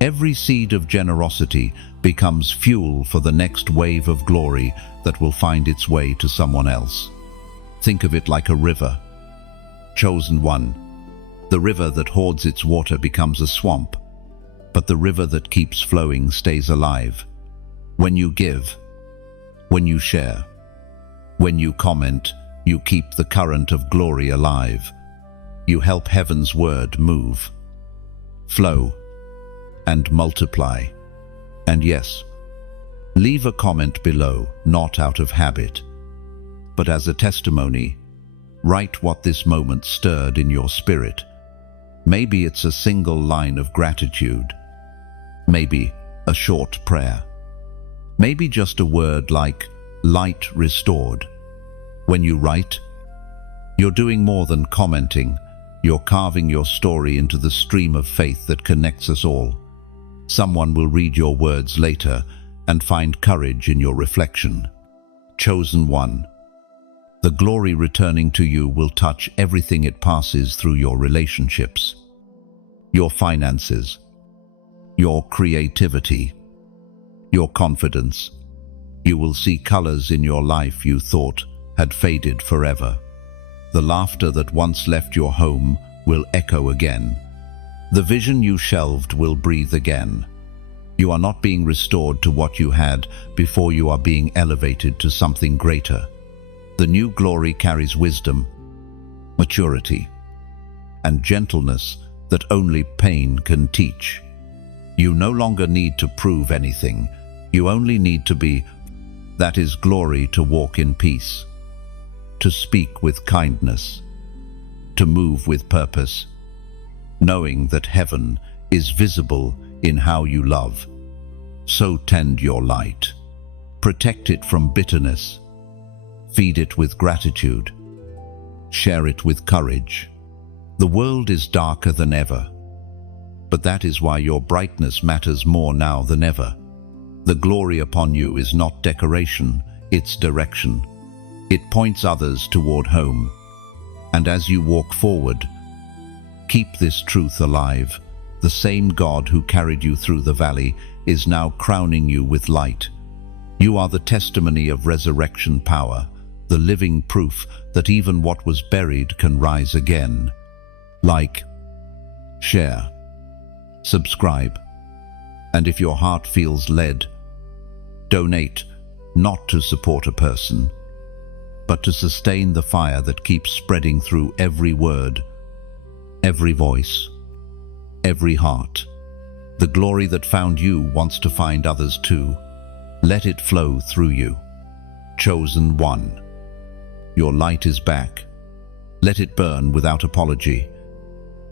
Every seed of generosity becomes fuel for the next wave of glory that will find its way to someone else. Think of it like a river. Chosen one. The river that hoards its water becomes a swamp, but the river that keeps flowing stays alive. When you give, when you share, when you comment, you keep the current of glory alive. You help heaven's word move, flow, and multiply. And yes, leave a comment below, not out of habit, but as a testimony. Write what this moment stirred in your spirit. Maybe it's a single line of gratitude. Maybe a short prayer. Maybe just a word like light restored. When you write, you're doing more than commenting. You're carving your story into the stream of faith that connects us all. Someone will read your words later and find courage in your reflection. Chosen one. The glory returning to you will touch everything it passes through: your relationships, your finances, your creativity, your confidence. You will see colors in your life you thought had faded forever. The laughter that once left your home will echo again. The vision you shelved will breathe again. You are not being restored to what you had before, you are being elevated to something greater. The new glory carries wisdom, maturity, and gentleness that only pain can teach. You no longer need to prove anything. You only need to be. That is glory: to walk in peace, to speak with kindness, to move with purpose, knowing that heaven is visible in how you love. So tend your light. Protect it from bitterness. Feed it with gratitude. Share it with courage. The world is darker than ever, but that is why your brightness matters more now than ever. The glory upon you is not decoration, it's direction. It points others toward home. And as you walk forward, keep this truth alive. The same God who carried you through the valley is now crowning you with light. You are the testimony of resurrection power, the living proof that even what was buried can rise again. Like, share, subscribe, and if your heart feels led, Donate, not to support a person, but to sustain the fire that keeps spreading through every word, every voice, every heart. The glory that found you wants to find others too. Let it flow through you. Chosen one. Your light is back. Let it burn without apology.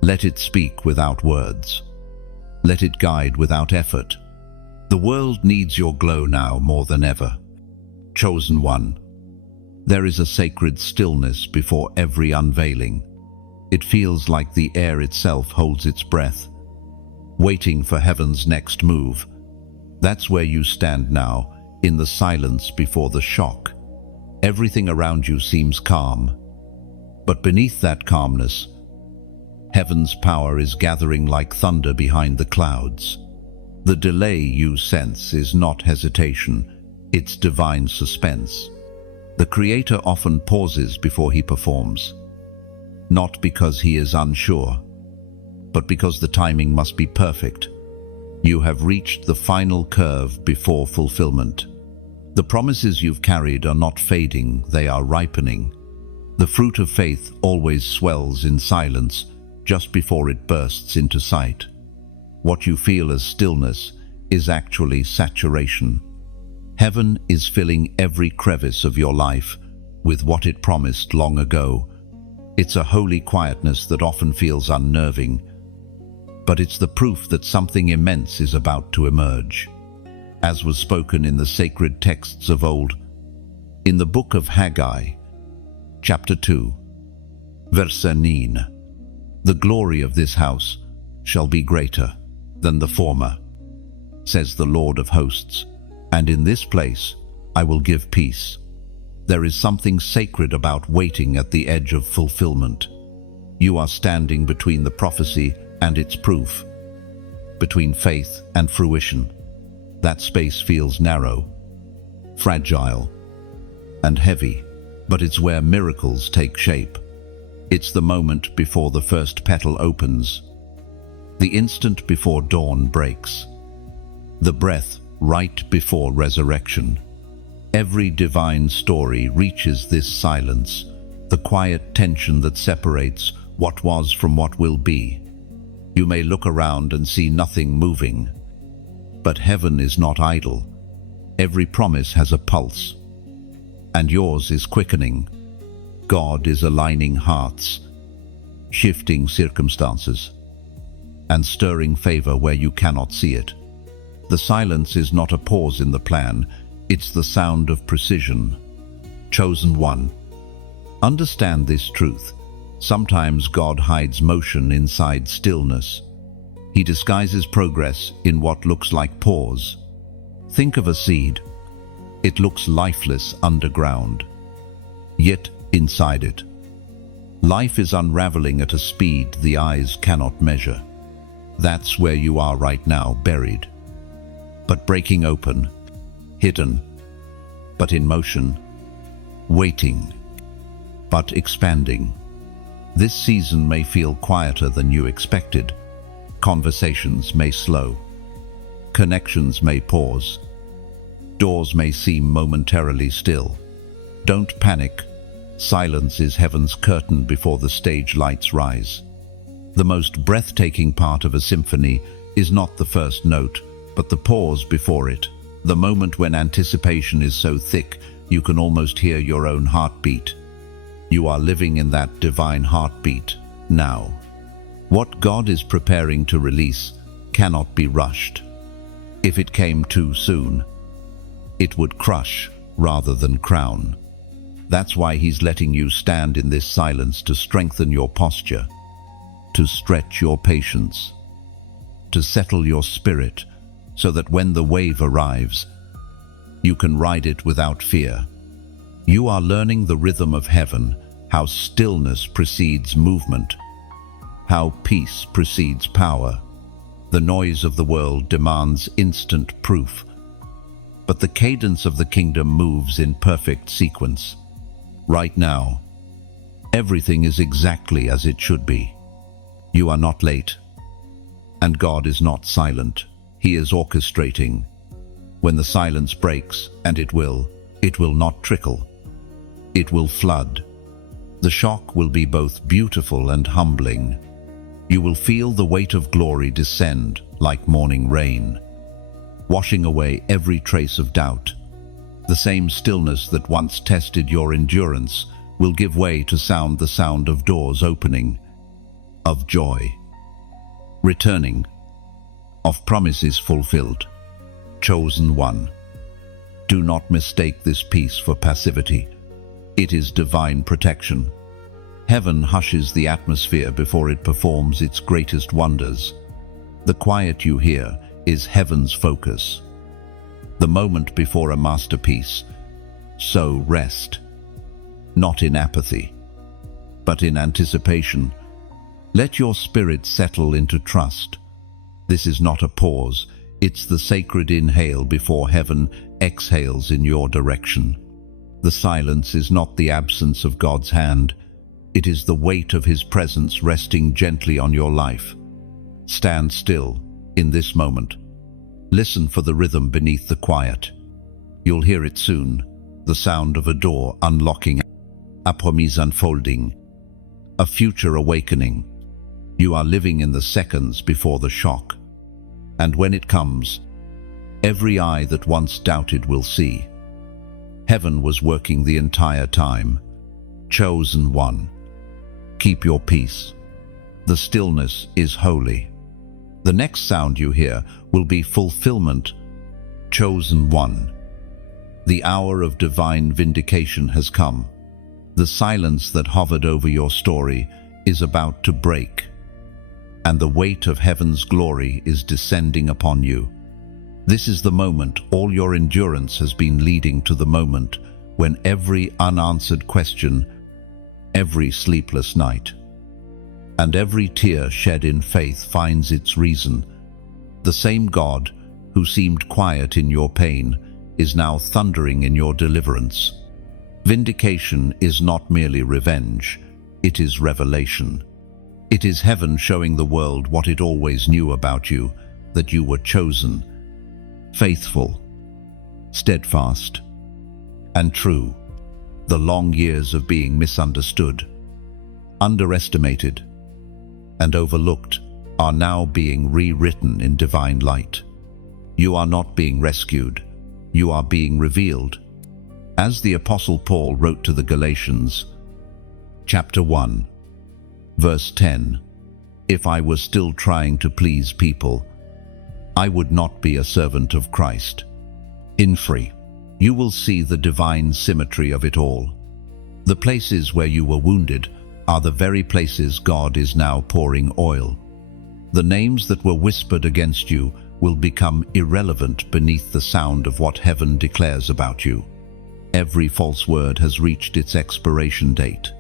Let it speak without words. Let it guide without effort. The world needs your glow now more than ever. Chosen one. There is a sacred stillness before every unveiling. It feels like the air itself holds its breath, waiting for heaven's next move. That's where you stand now, in the silence before the shock. Everything around you seems calm, but beneath that calmness, heaven's power is gathering like thunder behind the clouds. The delay you sense is not hesitation, it's divine suspense. The Creator often pauses before he performs, not because he is unsure, but because the timing must be perfect. You have reached the final curve before fulfillment. The promises you've carried are not fading, they are ripening. The fruit of faith always swells in silence just before it bursts into sight. What you feel as stillness is actually saturation. Heaven is filling every crevice of your life with what it promised long ago. It's a holy quietness that often feels unnerving, but it's the proof that something immense is about to emerge. As was spoken in the sacred texts of old, in the book of Haggai, chapter 2, verse 9, the glory of this house shall be greater than the former, says the Lord of hosts, and in this place I will give peace. There is something sacred about waiting at the edge of fulfillment. You are standing between the prophecy and its proof, between faith and fruition. That space feels narrow, fragile, and heavy, but it's where miracles take shape. It's the moment before the first petal opens, the instant before dawn breaks, the breath right before resurrection. Every divine story reaches this silence, the quiet tension that separates what was from what will be. You may look around and see nothing moving, but heaven is not idle. Every promise has a pulse, and yours is quickening. God is aligning hearts, shifting circumstances, and stirring favor where you cannot see it. The silence is not a pause in the plan, it's the sound of precision. Chosen one. Understand this truth. Sometimes God hides motion inside stillness. He disguises progress in what looks like pause. Think of a seed. It looks lifeless underground, yet inside it, life is unraveling at a speed the eyes cannot measure. That's where you are right now, buried, but breaking open, hidden, but in motion, waiting, but expanding. This season may feel quieter than you expected. Conversations may slow. Connections may pause. Doors may seem momentarily still. Don't panic. Silence is heaven's curtain before the stage lights rise. The most breathtaking part of a symphony is not the first note, but the pause before it. The moment when anticipation is so thick, you can almost hear your own heartbeat. You are living in that divine heartbeat now. What God is preparing to release cannot be rushed. If it came too soon, it would crush rather than crown. That's why He's letting you stand in this silence, to strengthen your posture, to stretch your patience, to settle your spirit, so that when the wave arrives, you can ride it without fear. You are learning the rhythm of heaven, how stillness precedes movement, how peace precedes power. The noise of the world demands instant proof, but the cadence of the kingdom moves in perfect sequence. Right now, everything is exactly as it should be. You are not late, and God is not silent. He is orchestrating. When the silence breaks, and it will not trickle. It will flood. The shock will be both beautiful and humbling. You will feel the weight of glory descend like morning rain, washing away every trace of doubt. The same stillness that once tested your endurance will give way to the sound of doors opening, of joy returning, of promises fulfilled. Chosen one. Do not mistake this peace for passivity. It is divine protection. Heaven hushes the atmosphere before it performs its greatest wonders. The quiet you hear is heaven's focus. The moment before a masterpiece. So rest, not in apathy, but in anticipation. Let your spirit settle into trust. This is not a pause, it's the sacred inhale before heaven exhales in your direction. The silence is not the absence of God's hand, it is the weight of His presence resting gently on your life. Stand still in this moment. Listen for the rhythm beneath the quiet. You'll hear it soon, the sound of a door unlocking, a promise unfolding, a future awakening. You are living in the seconds before the shock. And when it comes, every eye that once doubted will see. Heaven was working the entire time. Chosen one. Keep your peace. The stillness is holy. The next sound you hear will be fulfillment. Chosen one. The hour of divine vindication has come. The silence that hovered over your story is about to break, and the weight of heaven's glory is descending upon you. This is the moment all your endurance has been leading to, the moment when every unanswered question, every sleepless night, and every tear shed in faith finds its reason. The same God who seemed quiet in your pain is now thundering in your deliverance. Vindication is not merely revenge, it is revelation. It is heaven showing the world what it always knew about you, that you were chosen, faithful, steadfast, and true. The long years of being misunderstood, underestimated, and overlooked are now being rewritten in divine light. You are not being rescued, you are being revealed. As the Apostle Paul wrote to the Galatians, chapter 1, verse 10, "If I were still trying to please people, I would not be a servant of Christ." In free, you will see the divine symmetry of it all. The places where you were wounded are the very places God is now pouring oil. The names that were whispered against you will become irrelevant beneath the sound of what heaven declares about you. Every false word has reached its expiration date.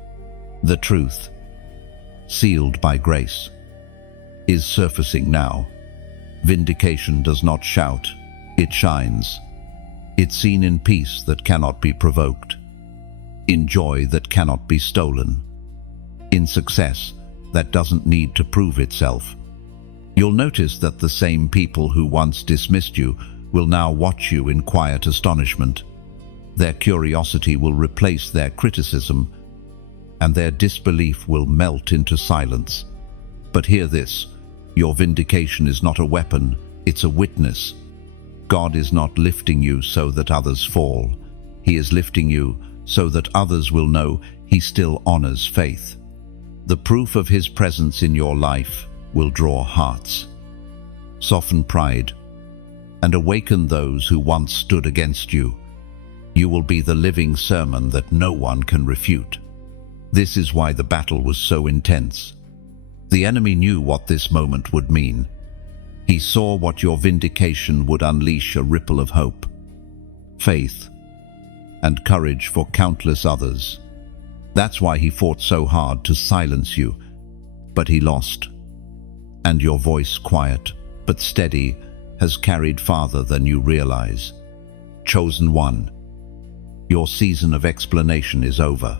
The truth, sealed by grace, is surfacing now. Vindication does not shout, it shines. It's seen in peace that cannot be provoked, in joy that cannot be stolen, in success that doesn't need to prove itself. You'll notice that the same people who once dismissed you will now watch you in quiet astonishment. Their curiosity will replace their criticism, and their disbelief will melt into silence. But hear this, your vindication is not a weapon, it's a witness. God is not lifting you so that others fall. He is lifting you so that others will know He still honors faith. The proof of His presence in your life will draw hearts, soften pride, and awaken those who once stood against you. You will be the living sermon that no one can refute. This is why the battle was so intense. The enemy knew what this moment would mean. He saw what your vindication would unleash: a ripple of hope, faith, and courage for countless others. That's why he fought so hard to silence you, but he lost. And your voice, quiet but steady, has carried farther than you realize. Chosen one, your season of explanation is over.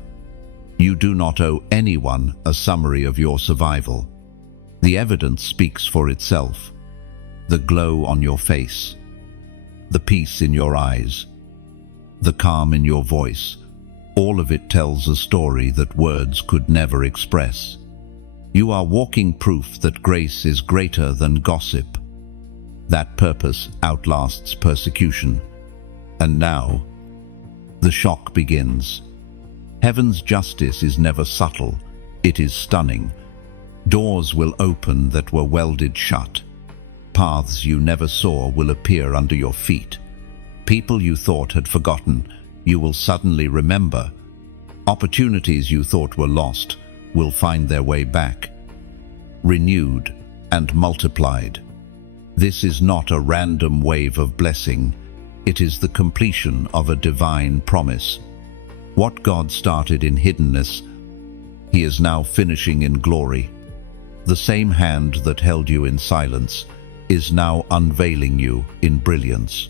You do not owe anyone a summary of your survival. The evidence speaks for itself. The glow on your face, the peace in your eyes, the calm in your voice, all of it tells a story that words could never express. You are walking proof that grace is greater than gossip, that purpose outlasts persecution. And now, the shock begins. Heaven's justice is never subtle, it is stunning. Doors will open that were welded shut. Paths you never saw will appear under your feet. People you thought had forgotten, you will suddenly remember. Opportunities you thought were lost will find their way back, renewed and multiplied. This is not a random wave of blessing. It is the completion of a divine promise. What God started in hiddenness, He is now finishing in glory. The same hand that held you in silence is now unveiling you in brilliance.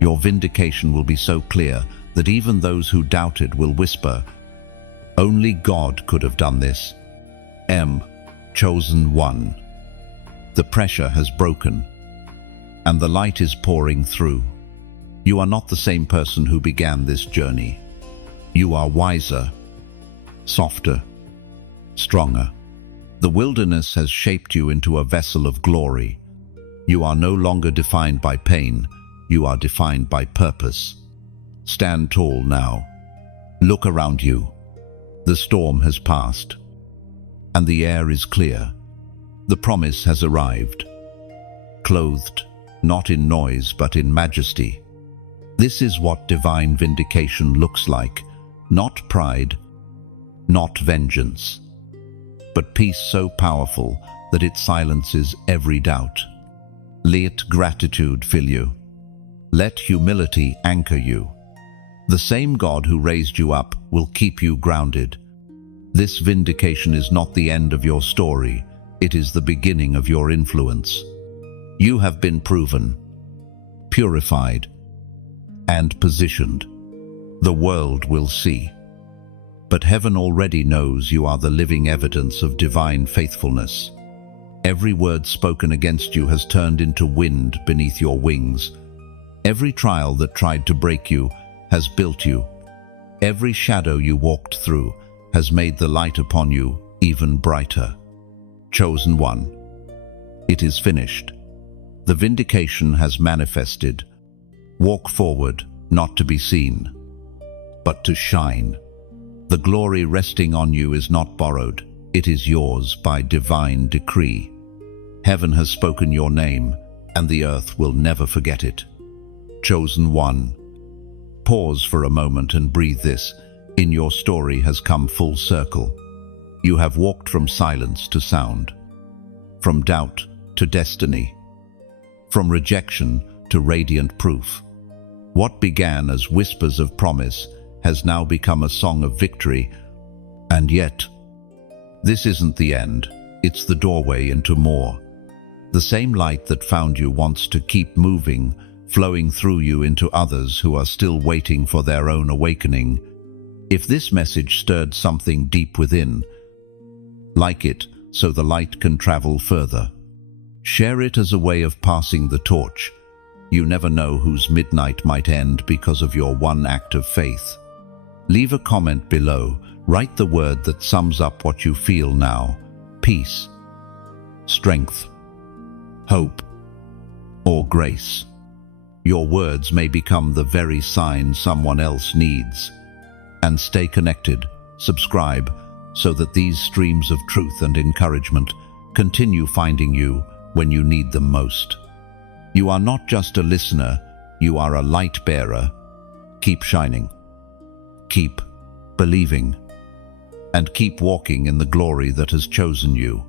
Your vindication will be so clear that even those who doubted will whisper, "Only God could have done this." Chosen one. The pressure has broken, and the light is pouring through. You are not the same person who began this journey. You are wiser, softer, stronger. The wilderness has shaped you into a vessel of glory. You are no longer defined by pain, you are defined by purpose. Stand tall now. Look around you. The storm has passed, and the air is clear. The promise has arrived, clothed not in noise but in majesty. This is what divine vindication looks like, not pride, not vengeance, but peace so powerful that it silences every doubt. Let gratitude fill you. Let humility anchor you. The same God who raised you up will keep you grounded. This vindication is not the end of your story, it is the beginning of your influence. You have been proven, purified, and positioned. The world will see. But heaven already knows you are the living evidence of divine faithfulness. Every word spoken against you has turned into wind beneath your wings. Every trial that tried to break you has built you. Every shadow you walked through has made the light upon you even brighter. Chosen one. It is finished. The vindication has manifested. Walk forward, not to be seen, but to shine. The glory resting on you is not borrowed, it is yours by divine decree. Heaven has spoken your name, and the earth will never forget it. Chosen one. Pause for a moment and breathe this. In your story has come full circle. You have walked from silence to sound, from doubt to destiny, from rejection to radiant proof. What began as whispers of promise has now become a song of victory, and yet, this isn't the end, it's the doorway into more. The same light that found you wants to keep moving, flowing through you into others who are still waiting for their own awakening. If this message stirred something deep within, like it so the light can travel further. Share it as a way of passing the torch. You never know whose midnight might end because of your one act of faith. Leave a comment below. Write the word that sums up what you feel now. Peace, strength, hope, or grace. Your words may become the very sign someone else needs. And stay connected, subscribe, so that these streams of truth and encouragement continue finding you when you need them most. You are not just a listener, you are a light bearer. Keep shining, keep believing, and keep walking in the glory that has chosen you.